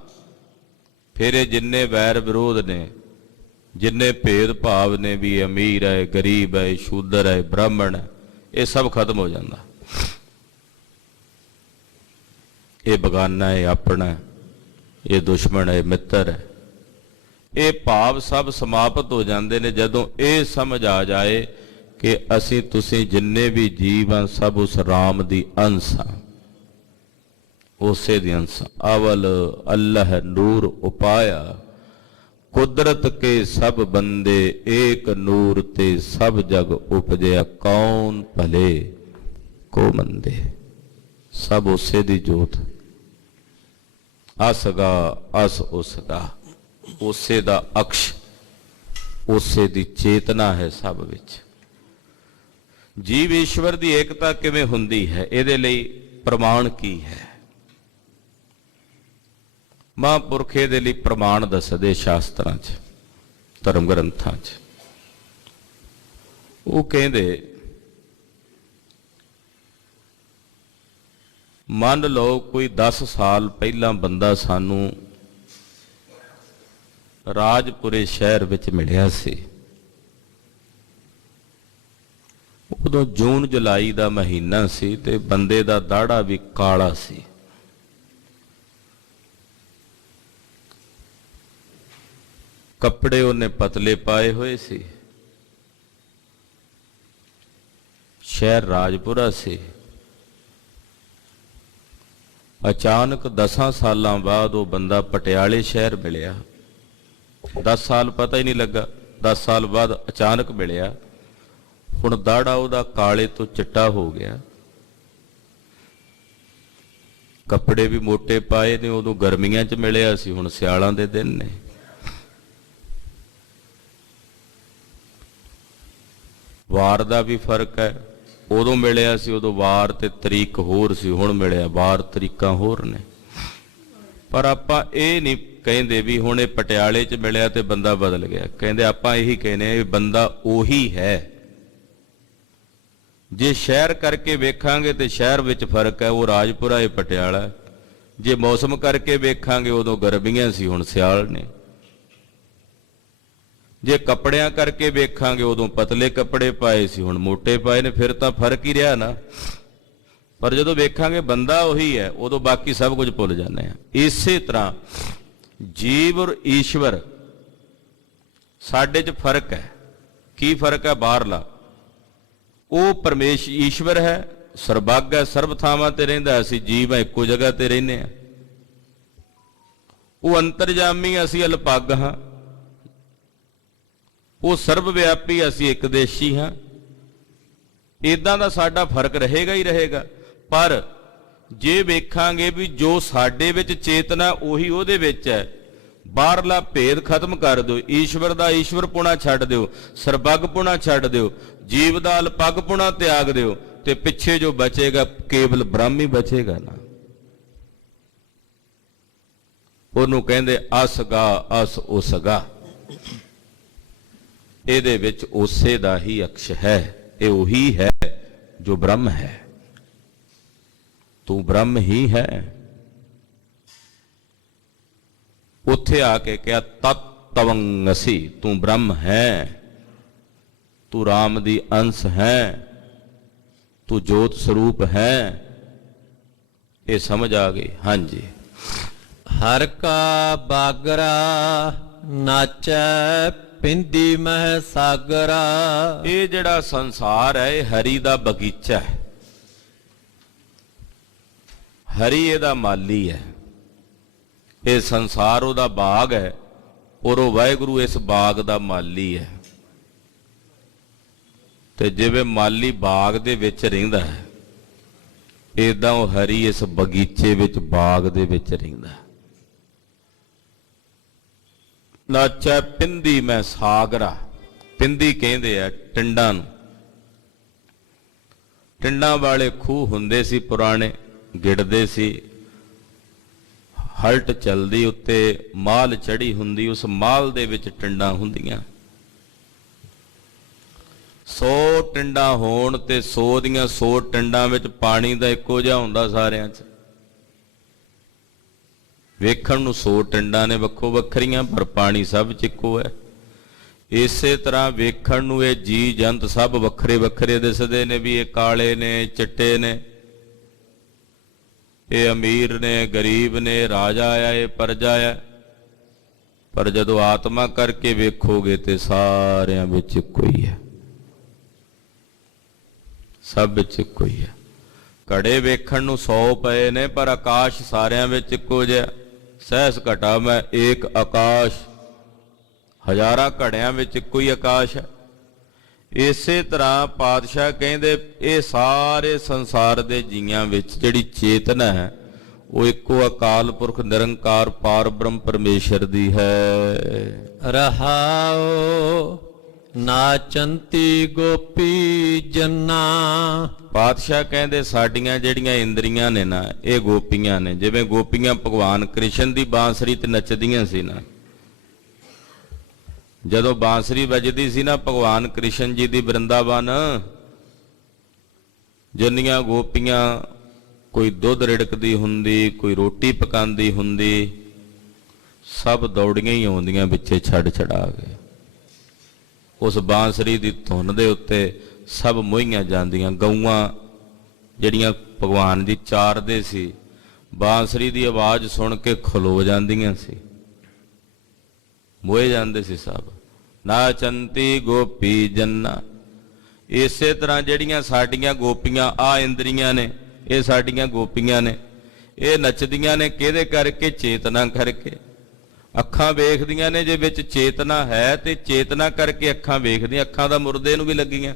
ਫਿਰ ਇਹ ਜਿੰਨੇ ਵੈਰ ਵਿਰੋਧ ਨੇ, ਜਿੰਨੇ ਭੇਦ ਭਾਵ ਨੇ, ਵੀ ਅਮੀਰ ਹੈ, ਗਰੀਬ ਹੈ, ਸ਼ੂਦਰ ਹੈ, ਬ੍ਰਾਹਮਣ ਹੈ, ਇਹ ਸਭ ਖਤਮ ਹੋ ਜਾਂਦਾ। ਇਹ ਬਗਾਨਾ ਹੈ, ਆਪਣਾ, ਇਹ ਦੁਸ਼ਮਣ ਹੈ, ਮਿੱਤਰ ਹੈ, ਇਹ ਭਾਵ ਸਭ ਸਮਾਪਤ ਹੋ ਜਾਂਦੇ ਨੇ ਜਦੋਂ ਇਹ ਸਮਝ ਆ ਜਾਏ ਕਿ ਅਸੀਂ ਤੁਸੀਂ ਜਿੰਨੇ ਵੀ ਜੀਵ ਹਾਂ ਸਭ ਉਸ ਰਾਮ ਦੀ ਅੰਸ਼ ਹਾਂ, ਉਸੇ ਦੀ ਅੰਸ਼। ਅਵਲ ਅੱਲਹ ਨੂਰ ਉਪਾਇਆ, ਕੁਦਰਤ ਕੇ ਸਭ ਬੰਦੇ ਏਕ ਨੂਰ ਤੇ ਸਭ ਜਗ ਉਪਜਿਆ, ਕੌਣ ਭਲੇ ਕੋ ਮੰਦੇ। ਸਭ ਉਸੇ ਦੀ ਜੋਤ, ਅਸਗਾ ਅਸ ਉਸਗਾ, ਉਸੇ ਦਾ ਅਕਸ਼, ਉਸੇ ਦੀ ਚੇਤਨਾ ਹੈ ਸਭ ਵਿੱਚ। ਜੀਵ ਈਸ਼ਵਰ ਦੀ ਏਕਤਾ ਕਿਵੇਂ ਹੁੰਦੀ ਹੈ? ਇਹਦੇ ਲਈ ਪ੍ਰਮਾਣ ਕੀ ਹੈ? ਮਹਾਂਪੁਰਖ ਇਹਦੇ ਲਈ ਪ੍ਰਮਾਣ ਦੱਸਦੇ ਸ਼ਾਸਤਰਾਂ 'ਚ, ਧਰਮ ਗ੍ਰੰਥਾਂ 'ਚ। ਉਹ ਕਹਿੰਦੇ, ਮੰਨ ਲਓ ਕੋਈ 10 ਸਾਲ ਪਹਿਲਾਂ ਬੰਦਾ ਸਾਨੂੰ ਰਾਜਪੁਰੇ ਸ਼ਹਿਰ ਵਿੱਚ ਮਿਲਿਆ ਸੀ। ਉਦੋਂ ਜੂਨ ਜੁਲਾਈ ਦਾ ਮਹੀਨਾ ਸੀ ਤੇ ਬੰਦੇ ਦਾ ਦਾੜਾ ਵੀ ਕਾਲਾ ਸੀ। ਕੱਪੜੇ ਉਹਨੇ ਪਤਲੇ ਪਾਏ ਹੋਏ ਸੀ। ਸ਼ਹਿਰ ਰਾਜਪੁਰਾ ਸੀ। ਅਚਾਨਕ 10 ਸਾਲਾਂ ਬਾਅਦ ਉਹ ਬੰਦਾ ਪਟਿਆਲੇ ਸ਼ਹਿਰ ਮਿਲਿਆ। 10 ਸਾਲ ਪਤਾ ਹੀ ਨਹੀਂ ਲੱਗਾ, 10 ਸਾਲ ਬਾਅਦ ਅਚਾਨਕ ਮਿਲਿਆ। ਹੁਣ ਦਾੜਾ ਉਹਦਾ ਕਾਲੇ ਤੋਂ ਚਿੱਟਾ ਹੋ ਗਿਆ। ਕੱਪੜੇ ਵੀ ਮੋਟੇ ਪਾਏ ਨੇ। ਉਦੋਂ ਗਰਮੀਆਂ 'ਚ ਮਿਲਿਆ ਸੀ, ਹੁਣ ਸਿਆਲਾਂ ਦੇ ਦਿਨ ਨੇ। ਵਾਰ ਦਾ ਵੀ ਫਰਕ ਹੈ। ਉਦੋਂ ਮਿਲਿਆ ਸੀ, ਉਦੋਂ ਵਾਰ ਤੇ ਤਰੀਕ ਹੋਰ ਸੀ, ਹੁਣ ਮਿਲਿਆ ਵਾਰ ਤਰੀਕਾਂ ਹੋਰ ਨੇ। ਪਰ ਆਪਾਂ ਇਹ ਨਹੀਂ ਕਹਿੰਦੇ ਵੀ ਹੁਣ ਇਹ ਪਟਿਆਲੇ 'ਚ ਮਿਲਿਆ ਤੇ ਬੰਦਾ ਬਦਲ ਗਿਆ। ਕਹਿੰਦੇ ਆਪਾਂ ਇਹੀ ਕਹਿੰਦੇ ਇਹ ਬੰਦਾ ਉਹੀ ਹੈ। ਜੇ ਸ਼ਹਿਰ ਕਰਕੇ ਵੇਖਾਂਗੇ ਤੇ ਸ਼ਹਿਰ ਵਿੱਚ ਫਰਕ ਹੈ, ਉਹ ਰਾਜਪੁਰਾ ਇਹ ਪਟਿਆਲਾ। ਜੇ ਮੌਸਮ ਕਰਕੇ ਵੇਖਾਂਗੇ ਉਦੋਂ ਗਰਮੀਆਂ ਸੀ, ਹੁਣ ਸਿਆਲ ਨੇ। ਜੇ ਕੱਪੜਿਆਂ ਕਰਕੇ ਵੇਖਾਂਗੇ ਉਦੋਂ ਪਤਲੇ ਕੱਪੜੇ ਪਾਏ ਸੀ, ਹੁਣ ਮੋਟੇ ਪਾਏ ਨੇ। ਫਿਰ ਤਾਂ ਫਰਕ ਹੀ ਰਿਹਾ ਨਾ। ਪਰ ਜਦੋਂ ਵੇਖਾਂਗੇ ਬੰਦਾ ਉਹੀ ਹੈ, ਉਦੋਂ ਬਾਕੀ ਸਭ ਕੁਝ ਭੁੱਲ ਜਾਂਦੇ ਆ। ਇਸੇ ਤਰ੍ਹਾਂ ਜੀਵ ਔਰ ਈਸ਼ਵਰ ਸਾਡੇ 'ਚ ਫਰਕ ਹੈ। ਕੀ ਫਰਕ ਹੈ? ਬਾਹਰਲਾ ਉਹ ਪਰਮੇਸ਼ ਈਸ਼ਵਰ ਹੈ, ਸਰਬੱਗ ਹੈ, ਸਰਬ ਥਾਵਾਂ ਤੇ ਰਹਿੰਦਾ। ਅਸੀਂ ਜੀਵ ਹੈ, ਇੱਕੋ ਜਗ੍ਹਾ ਤੇ ਰਹਿੰਦੇ ਹਾਂ। ਉਹ ਅੰਤਰਜਾਮੀ, ਅਸੀਂ ਅਲਪੱਗ ਹਾਂ। ਉਹ ਸਰਬ ਵਿਆਪੀ, ਅਸੀਂ ਇੱਕ ਦੇਸ਼ੀ ਹਾਂ। ਇਦਾਂ ਦਾ ਸਾਡਾ ਫਰਕ ਰਹੇਗਾ ਹੀ ਰਹੇਗਾ। ਪਰ ਜੇ ਵੇਖਾਂਗੇ ਵੀ ਜੋ ਸਾਡੇ ਵਿੱਚ ਚੇਤਨਾ ਉਹੀ ਉਹਦੇ ਵਿੱਚ ਹੈ, ਬਾਹਰਲਾ ਭੇਦ ਖਤਮ ਕਰ ਦਿਓ, ਈਸ਼ਵਰ ਦਾ ਈਸ਼ਵਰਪੁਣਾ ਛੱਡ ਦਿਓ, ਸਰਬੱਗਪੁਣਾ ਛੱਡ ਦਿਓ, ਜੀਵ ਦਾ ਅਲਪੱਗਪੁਣਾ ਤਿਆਗ ਦਿਓ, ਤੇ ਪਿੱਛੇ ਜੋ ਬਚੇਗਾ ਕੇਵਲ ਬ੍ਰਹਮ ਹੀ ਬਚੇਗਾ ਨਾ। ਉਹਨੂੰ ਕਹਿੰਦੇ ਅਸਗਾ ਅਸ ਉਸਗਾ। ਇਹਦੇ ਵਿੱਚ ਉਸੇ ਦਾ ਹੀ ਅਕਸ਼ ਹੈ। ਇਹ ਉਹੀ ਹੈ ਜੋ ਬ੍ਰਹਮ ਹੈ। ਤੂੰ ਬ੍ਰਹਮ ਹੀ ਹੈ। ਉੱਥੇ ਆ ਕੇ ਕਿਹਾ ਤਤ ਤਵੰ ਅਸੀ, ਤੂੰ ਬ੍ਰਹਮ ਹੈ, ਤੂੰ ਰਾਮ ਦੀ ਅੰਸ਼ ਹੈ, ਤੂੰ ਜੋਤ ਸਰੂਪ ਹੈ। ਇਹ ਸਮਝ ਆ ਗਈ? ਹਾਂਜੀ। ਹਰ ਕਾ ਬਾਗਰਾ ਨਾਚੈ ਪਿੰਦੀ ਮਹਿ ਸਾਗਰਾ। ਇਹ ਜਿਹੜਾ ਸੰਸਾਰ ਹੈ ਇਹ ਹਰੀ ਦਾ ਬਗੀਚਾ ਹੈ। ਹਰੀ ਇਹਦਾ ਮਾਲੀ ਹੈ। ਇਹ ਸੰਸਾਰ ਉਹਦਾ ਬਾਗ ਹੈ ਔਰ ਉਹ ਵਾਹਿਗੁਰੂ ਇਸ ਬਾਗ ਦਾ ਮਾਲੀ ਹੈ। ਤੇ ਜਿਵੇਂ ਮਾਲੀ ਬਾਗ ਦੇ ਵਿੱਚ ਰਹਿੰਦਾ ਹੈ, ਏਦਾਂ ਉਹ ਹਰੀ ਇਸ ਬਗੀਚੇ ਵਿੱਚ, ਬਾਗ ਦੇ ਵਿੱਚ ਰਹਿੰਦਾ ਹੈ। ਨਾਚੈ ਪਿੰਦੀ ਮੈਂ ਸਾਗਰਾ। ਪਿੰਦੀ ਕਹਿੰਦੇ ਆ ਟਿੰਡਾਂ ਨੂੰ। ਟਿੰਡਾਂ ਵਾਲੇ ਖੂਹ ਹੁੰਦੇ ਸੀ ਪੁਰਾਣੇ, ਗਿੜਦੇ ਸੀ, ਹਲਟ ਚਲਦੀ, ਉੱਤੇ ਮਾਲ ਚੜੀ ਹੁੰਦੀ, ਉਸ ਮਾਲ ਦੇ ਵਿੱਚ ਟਿੰਡਾਂ ਹੁੰਦੀਆਂ। 100 ਟਿੰਡਾਂ ਹੋਣ ਤੇ 100 ਦੀਆਂ 100 ਟਿੰਡਾਂ ਵਿੱਚ ਪਾਣੀ ਦਾ ਇੱਕੋ ਜਿਹਾ ਹੁੰਦਾ ਸਾਰਿਆਂ 'ਚ। ਵੇਖਣ ਨੂੰ 100 ਟਿੰਡਾਂ ਨੇ ਵੱਖੋ ਵੱਖਰੀਆਂ, ਪਰ ਪਾਣੀ ਸਭ 'ਚ ਇੱਕੋ ਹੈ। ਇਸੇ ਤਰ੍ਹਾਂ ਵੇਖਣ ਨੂੰ ਇਹ ਜੀ ਜੰਤ ਸਭ ਵੱਖਰੇ ਵੱਖਰੇ ਦਿਸਦੇ ਨੇ, ਵੀ ਇਹ ਕਾਲੇ ਨੇ, ਚਿੱਟੇ ਨੇ, ਇਹ ਅਮੀਰ ਨੇ, ਗਰੀਬ ਨੇ, ਰਾਜਾ ਆ, ਇਹ ਪਰਜਾ ਆ। ਪਰ ਜਦੋਂ ਆਤਮਾ ਕਰਕੇ ਵੇਖੋਗੇ ਤੇ ਸਾਰਿਆਂ ਵਿੱਚ ਇੱਕੋ ਹੀ ਹੈ, ਸਭ ਵਿੱਚ ਇੱਕੋ ਹੀ ਹੈ। ਘੜੇ ਵੇਖਣ ਨੂੰ 100 ਪਏ ਨੇ, ਪਰ ਆਕਾਸ਼ ਸਾਰਿਆਂ ਵਿੱਚ ਇੱਕੋ ਜਿਹਾ। ਸਹਿਸ ਘਟਾ ਮੈਂ ਏਕ ਆਕਾਸ਼, ਹਜ਼ਾਰਾਂ ਘੜਿਆਂ ਵਿੱਚ ਇੱਕੋ ਹੀ ਆਕਾਸ਼ ਹੈ। ਇਸੇ ਤਰ੍ਹਾਂ ਪਾਤਸ਼ਾਹ ਕਹਿੰਦੇ ਇਹ ਸਾਰੇ ਸੰਸਾਰ ਦੇ ਜੀਆਂ ਵਿੱਚ ਜਿਹੜੀ ਚੇਤਨਾ ਹੈ ਉਹ ਇੱਕੋ ਅਕਾਲ ਪੁਰਖ ਨਿਰੰਕਾਰ ਪਾਰ ਬ੍ਰਹਮ ਪਰਮੇਸ਼ਰ ਦੀ ਹੈ। ਰਹਾਉ ਨਾਚੰਤੀ ਗੋਪੀ ਜੰਨਾ। ਪਾਤਸ਼ਾਹ ਕਹਿੰਦੇ ਸਾਡੀਆਂ ਜਿਹੜੀਆਂ ਇੰਦਰੀਆਂ ਨੇ ਨਾ, ਇਹ ਗੋਪੀਆਂ ਨੇ। ਜਿਵੇਂ ਗੋਪੀਆਂ ਭਗਵਾਨ ਕ੍ਰਿਸ਼ਨ ਦੀ ਬਾਂਸਰੀ ਤੇ ਨੱਚਦੀਆਂ ਸੀ ਨਾ, ਜਦੋਂ ਬਾਂਸਰੀ ਵੱਜਦੀ ਸੀ ਨਾ ਭਗਵਾਨ ਕ੍ਰਿਸ਼ਨ ਜੀ ਦੀ ਬ੍ਰਿੰਦਾਵਨ, ਜਿੰਨੀਆਂ ਗੋਪੀਆਂ, ਕੋਈ ਦੁੱਧ ਰਿੜਕਦੀ ਹੁੰਦੀ, ਕੋਈ ਰੋਟੀ ਪਕਾਉਂਦੀ ਹੁੰਦੀ, ਸਭ ਦੌੜੀਆਂ ਹੀ ਆਉਂਦੀਆਂ ਵਿੱਚੇ ਛੱਡ ਛਡਾ ਕੇ। ਉਸ ਬਾਂਸਰੀ ਦੀ ਧੁਨ ਦੇ ਉੱਤੇ ਸਭ ਮੋਹੀਆਂ ਜਾਂਦੀਆਂ। ਗਊਆਂ ਜਿਹੜੀਆਂ ਭਗਵਾਨ ਦੀ ਚਾਰਦੇ ਸੀ, ਬਾਂਸਰੀ ਦੀ ਆਵਾਜ਼ ਸੁਣ ਕੇ ਖਲੋ ਜਾਂਦੀਆਂ ਸੀ, ਮੋਹੇ ਜਾਂਦੇ ਸੀ ਸਭ। ਨਾਚੰਤੀ ਗੋਪੀ ਜੰਨਾ। ਇਸੇ ਤਰ੍ਹਾਂ ਜਿਹੜੀਆਂ ਸਾਡੀਆਂ ਗੋਪੀਆਂ ਆ ਇੰਦਰੀਆਂ ਨੇ, ਇਹ ਸਾਡੀਆਂ ਗੋਪੀਆਂ ਨੇ, ਇਹ ਨੱਚਦੀਆਂ ਨੇ ਕਿਹਦੇ ਕਰਕੇ? ਚੇਤਨਾ ਕਰਕੇ। ਅੱਖਾਂ ਵੇਖਦੀਆਂ ਨੇ, ਜੇ ਵਿੱਚ ਚੇਤਨਾ ਹੈ ਤੇ ਚੇਤਨਾ ਕਰਕੇ ਅੱਖਾਂ ਵੇਖਦੀਆਂ। ਅੱਖਾਂ ਦਾ ਮੁਰਦੇ ਨੂੰ ਵੀ ਲੱਗੀਆਂ,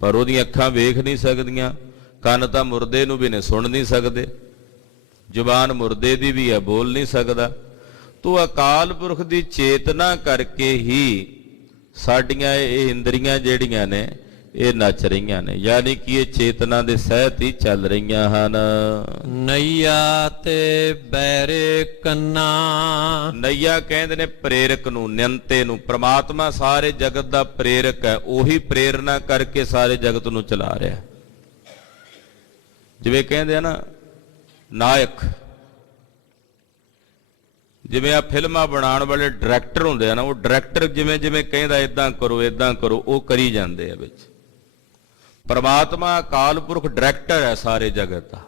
ਪਰ ਉਹਦੀਆਂ ਅੱਖਾਂ ਵੇਖ ਨਹੀਂ ਸਕਦੀਆਂ। ਕੰਨ ਤਾਂ ਮੁਰਦੇ ਨੂੰ ਵੀ ਨੇ, ਸੁਣ ਨਹੀਂ ਸਕਦੇ। ਜ਼ੁਬਾਨ ਮੁਰਦੇ ਦੀ ਵੀ ਹੈ, ਬੋਲ ਨਹੀਂ ਸਕਦਾ। ਤੋ ਅਕਾਲ ਪੁਰਖ ਦੀ ਚੇਤਨਾ ਕਰਕੇ ਹੀ ਸਾਡੀਆਂ ਇਹ ਇੰਦਰੀਆਂ ਜਿਹੜੀਆਂ ਨੇ ਇਹ ਨੱਚ ਰਹੀਆਂ ਨੇ, ਯਾਨੀ ਕਿ ਇਹ ਚੇਤਨਾ ਦੇ ਸਹਿਤ ਹੀ ਚੱਲ ਰਹੀਆਂ ਹਨ। ਨਈਆ ਤੇ ਬੈਰੇ ਕੰਨਾ। ਨਈਆ ਕਹਿੰਦੇ ਨੇ ਪ੍ਰੇਰਕ ਨੂੰ, ਨਿਯੰਤੇ ਨੂੰ। ਪ੍ਰਮਾਤਮਾ ਸਾਰੇ ਜਗਤ ਦਾ ਪ੍ਰੇਰਕ ਹੈ, ਉਹੀ ਪ੍ਰੇਰਨਾ ਕਰਕੇ ਸਾਰੇ ਜਗਤ ਨੂੰ ਚਲਾ ਰਿਹਾ। ਜਿਵੇਂ ਕਹਿੰਦੇ ਆ ਨਾ ਨਾਇਕ, ਜਿਵੇਂ ਆ ਫਿਲਮਾਂ ਬਣਾਉਣ ਵਾਲੇ ਡਾਇਰੈਕਟਰ ਹੁੰਦੇ ਆ ਨਾ, ਉਹ ਡਾਇਰੈਕਟਰ ਜਿਵੇਂ ਜਿਵੇਂ ਕਹਿੰਦਾ ਇਦਾਂ ਕਰੋ ਇਦਾਂ ਕਰੋ, ਉਹ ਕਰੀ ਜਾਂਦੇ ਆ ਵਿੱਚ। ਪਰਮਾਤਮਾ ਅਕਾਲ ਪੁਰਖ ਡਾਇਰੈਕਟਰ ਹੈ ਸਾਰੇ ਜਗਤ ਦਾ,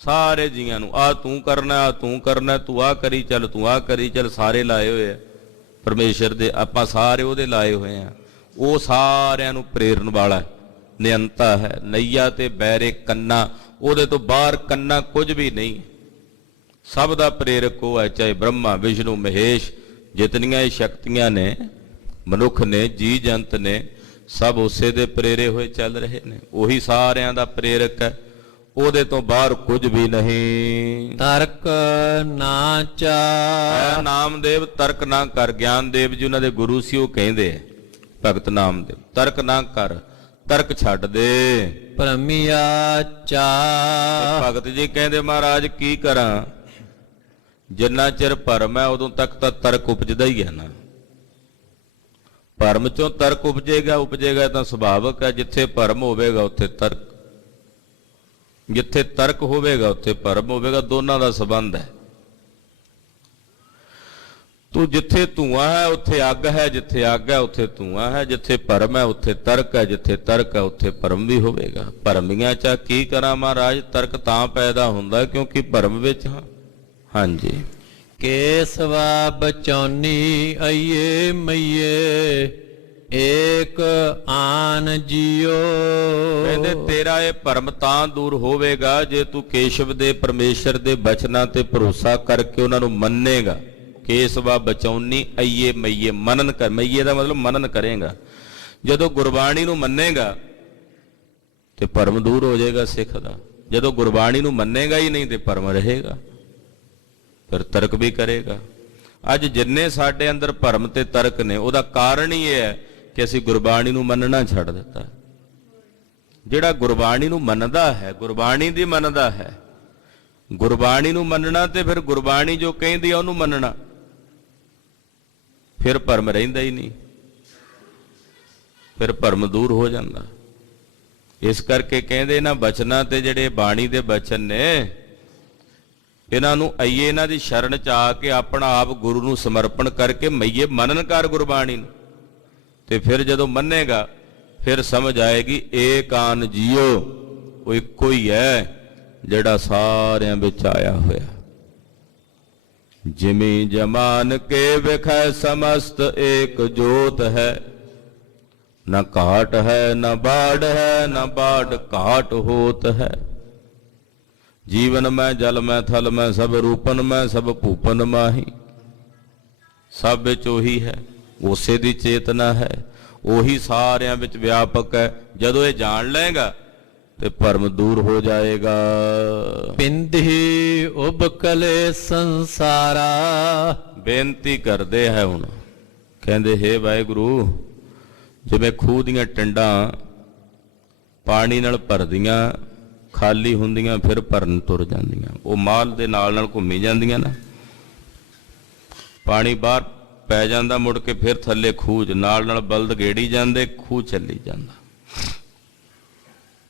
ਸਾਰੇ ਜੀਆਂ ਨੂੰ। ਆ ਤੂੰ ਕਰਨਾ, ਆ ਤੂੰ ਕਰਨਾ, ਤੂੰ ਆ ਕਰੀ ਚੱਲ, ਤੂੰ ਆ ਕਰੀ ਚੱਲ। ਸਾਰੇ ਲਾਏ ਹੋਏ ਆ ਪਰਮੇਸ਼ਰ ਦੇ, ਆਪਾਂ ਸਾਰੇ ਉਹਦੇ ਲਾਏ ਹੋਏ ਆ। ਉਹ ਸਾਰਿਆਂ ਨੂੰ ਪ੍ਰੇਰਨ ਵਾਲਾ ਨਿਯੰਤਾ ਹੈ। ਨਈਆ ਤੇ ਬੈਰੇ ਕੰਨਾ, ਉਹਦੇ ਤੋਂ ਬਾਹਰ ਕੰਨਾ ਕੁਝ ਵੀ ਨਹੀਂ। ਸਭ ਦਾ ਪ੍ਰੇਰਕ ਉਹ ਹੈ, ਚਾਹੇ ਬ੍ਰਹਮਾ ਵਿਸ਼ਨੂੰ ਮਹੇਸ਼, ਜਿਤਨੀਆਂ ਇਹ ਸ਼ਕਤੀਆਂ ਨੇ, ਮਨੁੱਖ ਨੇ, ਜੀ ਜੰਤ ਨੇ, ਸਭ ਉਸੇ ਦੇ ਪ੍ਰੇਰੇ ਹੋਏ ਚੱਲ ਰਹੇ ਨੇ। ਉਹੀ ਸਾਰਿਆਂ ਦਾ ਪ੍ਰੇਰਕ ਹੈ, ਉਹਦੇ ਤੋਂ ਬਾਹਰ ਕੁਝ ਵੀ ਨਹੀਂ। ਤਰਕ ਨਾ ਚਾ। ਨਾਮਦੇਵ ਤਰਕ ਨਾ ਕਰ। ਗਿਆਨਦੇਵ ਜੀ ਉਹਨਾਂ ਦੇ ਗੁਰੂ ਸੀ, ਉਹ ਕਹਿੰਦੇ ਭਗਤ ਨਾਮਦੇਵ, ਤਰਕ ਨਾ ਕਰ, ਤਰਕ ਛੱਡ ਦੇ। ਭਰਮਿਆ ਚਾ। ਭਗਤ ਜੀ ਕਹਿੰਦੇ ਮਹਾਰਾਜ ਕੀ ਕਰਾਂ, ਜਿੰਨਾ ਚਿਰ ਭਰਮ ਹੈ ਉਦੋਂ ਤੱਕ ਤਾਂ ਤਰਕ ਉਪਜਦਾ ਹੀ ਹੈ ਨਾ। ਭਰਮ ਚੋਂ ਤਰਕ ਉਪਜੇਗਾ ਤਾਂ ਸੁਭਾਵਿਕ ਹੈ। ਜਿੱਥੇ ਭਰਮ ਹੋਵੇਗਾ ਉੱਥੇ ਤਰਕ, ਜਿੱਥੇ ਤਰਕ ਹੋਵੇਗਾ ਉੱਥੇ ਭਰਮ ਹੋਵੇਗਾ। ਦੋਨਾਂ ਦਾ ਸੰਬੰਧ ਹੈ। ਤੂੰ ਜਿੱਥੇ ਧੂਆਂ ਹੈ ਉੱਥੇ ਅੱਗ ਹੈ, ਜਿੱਥੇ ਅੱਗ ਹੈ ਉੱਥੇ ਧੂਆਂ ਹੈ। ਜਿੱਥੇ ਭਰਮ ਹੈ ਉੱਥੇ ਤਰਕ ਹੈ, ਜਿੱਥੇ ਤਰਕ ਹੈ ਉੱਥੇ ਭਰਮ ਵੀ ਹੋਵੇਗਾ। ਭਰਮੀਆਂ ਚਾ ਕੀ ਕਰਾਂ ਮਹਾਰਾਜ, ਤਰਕ ਤਾਂ ਪੈਦਾ ਹੁੰਦਾ ਕਿਉਂਕਿ ਭਰਮ ਵਿੱਚ ਹਾਂ। ਹਾਂਜੀ। ਕੇਸਵਾ ਬਚੌਨੀ ਅਈਏ ਮਈਏ ਏਕ ਆਨ ਜੀਓ। ਕਹਿੰਦੇ ਤੇਰਾ ਇਹ ਭਰਮ ਤਾਂ ਦੂਰ ਹੋਵੇਗਾ ਜੇ ਤੂੰ ਕੇਸ਼ਵ ਦੇ ਪਰਮੇਸ਼ਰ ਦੇ ਬਚਨਾਂ ਤੇ ਭਰੋਸਾ ਕਰਕੇ ਉਹਨਾਂ ਨੂੰ ਮੰਨੇਗਾ। ਕੇਸਵਾ ਬਚੌਨੀ ਅਈਏ ਮਈਏ, ਮਨਨ ਕਰ। ਮਈਏ ਦਾ ਮਤਲਬ ਮਨਨ ਕਰੇਗਾ। ਜਦੋਂ ਗੁਰਬਾਣੀ ਨੂੰ ਮੰਨੇਗਾ ਤੇ ਭਰਮ ਦੂਰ ਹੋ ਜਾਏਗਾ ਸਿੱਖ ਦਾ। ਜਦੋਂ ਗੁਰਬਾਣੀ ਨੂੰ ਮੰਨੇਗਾ ਹੀ ਨਹੀਂ ਤੇ ਭਰਮ ਰਹੇਗਾ, ਫਿਰ ਤਰਕ ਵੀ ਕਰੇਗਾ। ਅੱਜ ਜਿੰਨੇ ਸਾਡੇ ਅੰਦਰ ਭਰਮ ਤੇ ਤਰਕ ਨੇ, ਉਹਦਾ ਕਾਰਨ ਹੀ ਇਹ ਹੈ ਕਿ ਅਸੀਂ ਗੁਰਬਾਣੀ ਨੂੰ ਮੰਨਣਾ ਛੱਡ ਦਿੱਤਾ। ਜਿਹੜਾ ਗੁਰਬਾਣੀ ਨੂੰ ਮੰਨਦਾ ਹੈ, ਗੁਰਬਾਣੀ ਦੀ ਮੰਨਦਾ ਹੈ, ਗੁਰਬਾਣੀ ਨੂੰ ਮੰਨਣਾ ਤੇ ਫਿਰ ਗੁਰਬਾਣੀ ਜੋ ਕਹਿੰਦੀ ਆ ਉਹਨੂੰ ਮੰਨਣਾ, ਫਿਰ ਭਰਮ ਰਹਿੰਦਾ ਹੀ ਨਹੀਂ, ਫਿਰ ਭਰਮ ਦੂਰ ਹੋ ਜਾਂਦਾ। ਇਸ ਕਰਕੇ ਕਹਿੰਦੇ ਇਹਨਾਂ ਬਚਨਾਂ ਤੇ ਜਿਹੜੇ ਬਾਣੀ ਦੇ ਬਚਨ ਨੇ, ਇਹਨਾਂ ਨੂੰ ਆਈਏ, ਇਹਨਾਂ ਦੀ ਸ਼ਰਨ ਚ ਆ ਕੇ ਆਪਣਾ ਆਪ ਗੁਰੂ ਨੂੰ ਸਮਰਪਣ ਕਰਕੇ ਮਈਏ ਮਨਨ ਕਰ ਗੁਰਬਾਣੀ ਨੂੰ। ਤੇ ਫਿਰ ਜਦੋਂ ਮੰਨੇਗਾ ਫਿਰ ਸਮਝ ਆਏਗੀ ਏਕ ਆਨ ਜੀਓ, ਉਹ ਇੱਕੋ ਹੀ ਹੈ ਜਿਹੜਾ ਸਾਰਿਆਂ ਵਿੱਚ ਆਇਆ ਹੋਇਆ। ਜਿਮੀ ਜਮਾਨ ਕੇ ਵਿਖੈ ਸਮਸਤ ਏਕ ਜੋਤ ਹੈ, न घाट है न बाढ़ है न बाढ़ घाट होत है। जीवन में जल में थल में सब रूपन में सब भूपन माही। सब विच ओही है, उसे दी चेतना है, ओही सारियां विच व्यापक है। जदों ये जान लेगा तो भरम दूर हो जाएगा। पिंधी उबकले संसारा। बेनती करते है हुण, कहते हे वाहिगुरू, जिवें खूह दीआं टंडां पानी नाल भरदियां खाली हुंदियां फिर भरन तुर जांदियां, वो माल दे नाल घुम्मी जांदियां ना, पानी बाहर पै जांदा, मुड़ के फिर थल्ले खूह च नाल बलद गेड़ी जांदे, खूह चली जांदा।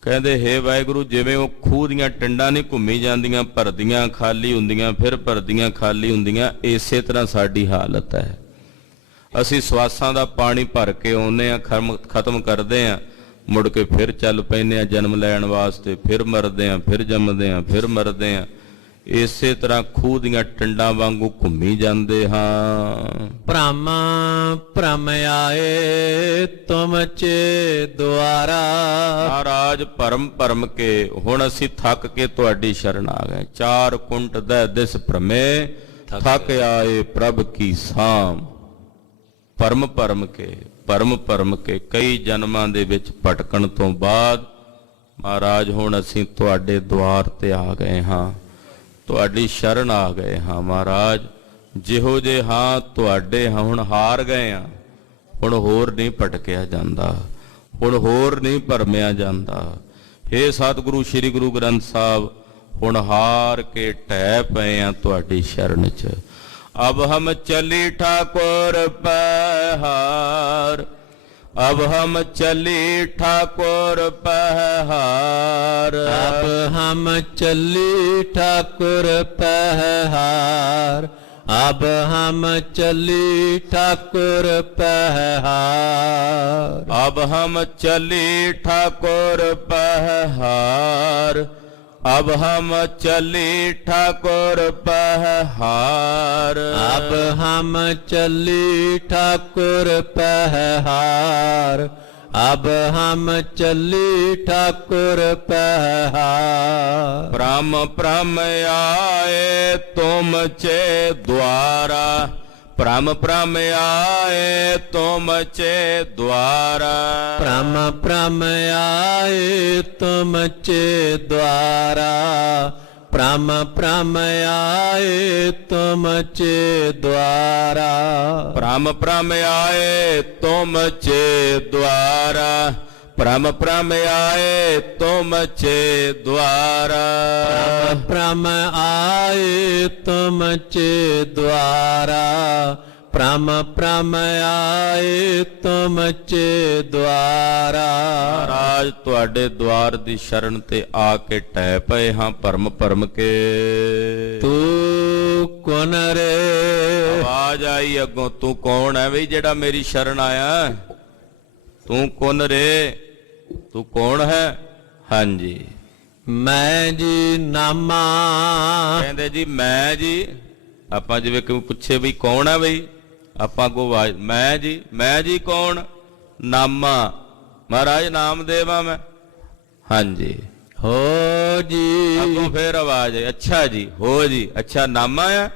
ਕਹਿੰਦੇ ਹੇ ਵਾਹਿਗੁਰੂ, ਜਿਵੇਂ ਉਹ ਖੂਹ ਦੀਆਂ ਟਿੰਡਾਂ ਨਹੀਂ ਘੁੰਮੀ ਜਾਂਦੀਆਂ, ਭਰਦੀਆਂ ਖਾਲੀ ਹੁੰਦੀਆਂ, ਫਿਰ ਭਰਦੀਆਂ ਖਾਲੀ ਹੁੰਦੀਆਂ, ਇਸੇ ਤਰ੍ਹਾਂ ਸਾਡੀ ਹਾਲਤ ਹੈ। ਅਸੀਂ ਸਵਾਸਾਂ ਦਾ ਪਾਣੀ ਭਰ ਕੇ ਆਉਂਦੇ ਹਾਂ, ਖਤਮ ਕਰਦੇ ਹਾਂ, ਮੁੜ ਕੇ ਫਿਰ ਚੱਲ ਪੈਂਦੇ ਹਾਂ ਜਨਮ ਲੈਣ ਵਾਸਤੇ, ਫਿਰ ਮਰਦੇ ਹਾਂ, ਫਿਰ ਜੰਮਦੇ ਹਾਂ, ਫਿਰ ਮਰਦੇ ਹਾਂ। ਇਸੇ ਤਰ੍ਹਾਂ ਖੂਹ ਦੀਆਂ ਟਿੰਡਾਂ ਵਾਂਗੂ ਘੁੰਮੀ ਜਾਂਦੇ ਹਾਂ। ਭ੍ਰਮ ਭ੍ਰਮ ਆਏ ਤੁਮ ਚੇ ਦੁਆਰਾ। ਮਹਾਰਾਜ ਭਰਮ ਭਰਮ ਕੇ ਹੁਣ ਅਸੀਂ ਥੱਕ ਕੇ ਤੁਹਾਡੀ ਸ਼ਰਨ ਆ ਗਏ। ਚਾਰ ਕੁੰਟ ਦਹਿ ਦਿਸ ਭ੍ਰਮੇ ਥੱਕ ਆਏ ਪ੍ਰਭ ਕੀ ਸਾਮ। ਭਰਮ ਭਰਮ ਕੇ ਕਈ ਜਨਮਾਂ ਦੇ ਵਿੱਚ ਭਟਕਣ ਤੋਂ ਬਾਅਦ ਮਹਾਰਾਜ ਹੁਣ ਅਸੀਂ ਤੁਹਾਡੇ ਦੁਆਰ ਤੇ ਆ ਗਏ ਹਾਂ, ਤੁਹਾਡੀ ਸ਼ਰਨ ਆ ਗਏ ਹਾਂ। ਮਹਾਰਾਜ ਜਿਹੋ ਜੇ ਹਾਂ ਤੁਹਾਡੇ ਹਾਂ, ਹੁਣ ਹਾਰ ਗਏ ਹਾਂ, ਹੁਣ ਹੋਰ ਨਹੀਂ ਭਟਕਿਆ ਜਾਂਦਾ, ਹੁਣ ਹੋਰ ਨਹੀਂ ਭਰਮਿਆ ਜਾਂਦਾ। ਹੇ ਸਤਿਗੁਰੂ ਸ੍ਰੀ ਗੁਰੂ ਗ੍ਰੰਥ ਸਾਹਿਬ, ਹੁਣ ਹਾਰ ਕੇ ਢਹਿ ਪਏ ਹਾਂ ਤੁਹਾਡੀ ਸ਼ਰਨ 'ਚ। ਅਬ ਹਮ ਚਲੀ ਠਾਕੁਰ ਪਹਾਰ, अब हम चली ठाकुर पहार। अब हम चली ठाकुर पहार, अब हम चली ठाकुर पहार। अब हम चली ठाकुर पहार, अब हम चली ठाकुर पहार। अब हम चली ठाकुर पहार, अब हम चली ठाकुर पहार। ब्रह्म ब्रह्म आए तुम चे द्वारा, ब्रह्म ब्रह्म आए तुम चे द्वारा। ब्रह्म ब्रह्म आए तुम चे द्वारा, ब्रह्म ब्रह्म आए तुम चे द्वारा। ब्रह्म ब्रह्म आए तुम चे द्वारा, ब्रह्म ब्रह्म आए तुम चे द्वारा। ब्रह्म आए तुम चे द्वारा, ब्रह्म ब्रह्म आए तुम चे द्वारा। ਮਹਾਰਾਜ ਤੁਹਾਡੇ ਦੁਆਰ ਦੀ ਸ਼ਰਨ ਤੇ ਆ ਕੇ ਟਹਿ ਪਏ ਹਾਂ ਭਰਮ ਭਰਮ ਕੇ। ਤੂੰ ਕੌਣ ਰੇ? ਆਵਾਜ਼ ਆਈ ਅੱਗੋਂ, ਤੂੰ ਕੌਣ ਹੈ ਬਈ ਜਿਹੜਾ ਮੇਰੀ ਸ਼ਰਨ ਆਇਆ? ਤੂੰ ਕੌਣ ਰੇ? ਤੂੰ ਕੌਣ ਹੈ? ਹਾਂਜੀ, ਮੈਂ ਜੀ ਨਾਮਾ। ਕਹਿੰਦੇ ਜੀ ਮੈਂ ਜੀ। ਆਪਾਂ ਜਿਵੇਂ ਕੋਈ ਪੁੱਛੇ ਬਈ ਕੌਣ ਹੈ ਬਈ, ਆਪਾਂ ਕੋ ਆਵਾਜ਼ ਮੈਂ ਜੀ ਕੌਣ? ਨਾਮਾ। ਮਹਾਰਾਜ ਨਾਮਦੇਵ ਆ ਮੈਂ। ਹਾਂਜੀ। ਹੋ ਜੀ। ਅੱਗੋਂ ਫੇਰ ਆਵਾਜ਼ ਆਈ, ਅੱਛਾ ਜੀ, ਹੋ ਜੀ, ਅੱਛਾ ਨਾਮਾ ਆ,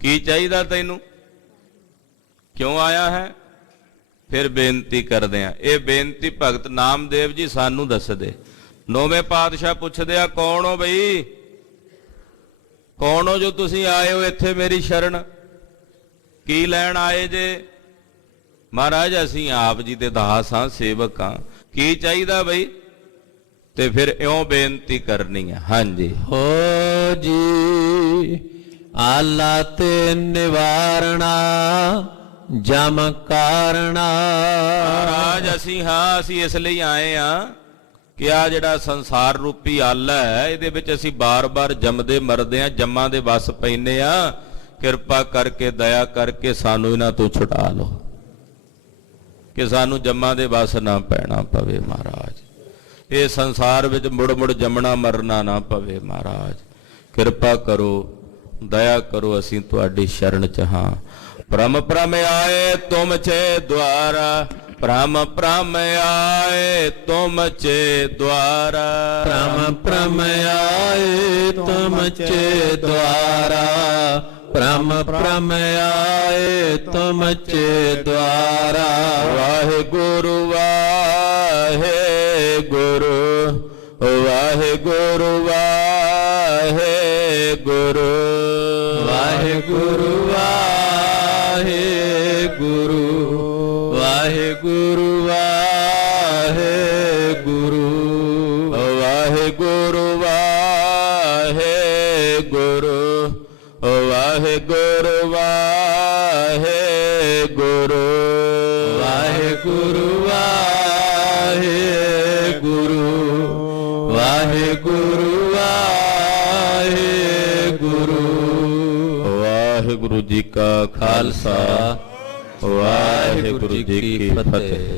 ਕੀ ਚਾਹੀਦਾ ਤੈਨੂੰ, ਕਿਉਂ ਆਇਆ ਹੈ? ਫਿਰ ਬੇਨਤੀ ਕਰਦੇ ਆ। ਇਹ ਬੇਨਤੀ ਭਗਤ ਨਾਮਦੇਵ ਜੀ ਸਾਨੂੰ ਦੱਸਦੇ। ਨੌਵੇਂ ਪਾਤਸ਼ਾਹ ਪੁੱਛਦੇ ਆ, ਕੌਣ ਹੋ ਬਈ, ਕੌਣ ਹੋ ਜੋ ਤੁਸੀਂ ਆਏ ਹੋ ਇੱਥੇ ਮੇਰੀ ਸ਼ਰਨ, ਕੀ ਲੈਣ ਆਏ ਜੇ? ਮਹਾਰਾਜ ਅਸੀਂ ਆਪ ਜੀ ਦੇ ਦਾਸ ਹਾਂ, ਸੇਵਕ ਹਾਂ, ਕੀ ਚਾਹੀਦਾ ਬਈ? ਤੇ ਫਿਰ ਇਉਂ ਬੇਨਤੀ ਕਰਨੀ ਹੈ। ਹਾਂਜੀ। ਹੋ ਜੀ। ਆਲਾ ਤੇ ਨਿਵਾਰਣਾ ਜਮ ਕਾਰਣਾ। ਮਹਾਰਾਜ ਅਸੀਂ ਹਾਂ, ਅਸੀਂ ਇਸ ਲਈ ਆਏ ਹਾਂ ਕਿ ਆ ਜਿਹੜਾ ਸੰਸਾਰ ਰੂਪੀ ਆਲਾ ਹੈ, ਇਹਦੇ ਵਿੱਚ ਅਸੀਂ ਬਾਰ-ਬਾਰ ਜੰਮਦੇ ਮਰਦੇ ਹਾਂ, ਜੰਮਾਂ ਦੇ ਵਸ ਪੈਂਦੇ ਹਾਂ। ਕਿਰਪਾ ਕਰਕੇ ਦਇਆ ਕਰਕੇ ਸਾਨੂੰ ਇਹਨਾਂ ਤੋਂ ਛੁਡਾ ਲਓ, ਕਿ ਸਾਨੂੰ ਜੰਮਾਂ ਦੇ ਵਸ ਨਾ ਪੈਣਾ ਪਵੇ। ਮਹਾਰਾਜ ਇਹ ਸੰਸਾਰ ਵਿੱਚ ਮੁੜ ਮੁੜ ਜੰਮਣਾ ਮਰਨਾ ਨਾ ਪਵੇ। ਮਹਾਰਾਜ ਕਿਰਪਾ ਕਰੋ, ਦਇਆ ਕਰੋ, ਅਸੀਂ ਤੁਹਾਡੀ ਸ਼ਰਨ ਚ ਹਾਂ। ब्रह्म ब्रह्म आए तुम चे द्वारा, ब्रह्म ब्रह्म आए तुम चे द्वारा। ब्रह्म ब्रह्म आए तुम चे द्वारा, ब्रह्म ब्रह्म आए तुम चे द्वारा। वाहे गुरु वाहे गुरु, वाहे गुरु वाहे गुरु, वाहे गुरु वाहे गुरु, वाहे गुरु वाहे गुरु, वाहे गुरु वाहे गुरु, वाहे गुरु वाहे गुरु, वाहे गुरु वाहे गुरु, ਵਾਹਿਗੁਰੂ ਵਾਹਿਗੁਰੂ। ਵਾਹਿਗੁਰੂ ਜੀ ਕਾ ਖਾਲਸਾ, ਵਾਹਿਗੁਰੂ ਜੀ ਕੀ ਫਤਿਹ।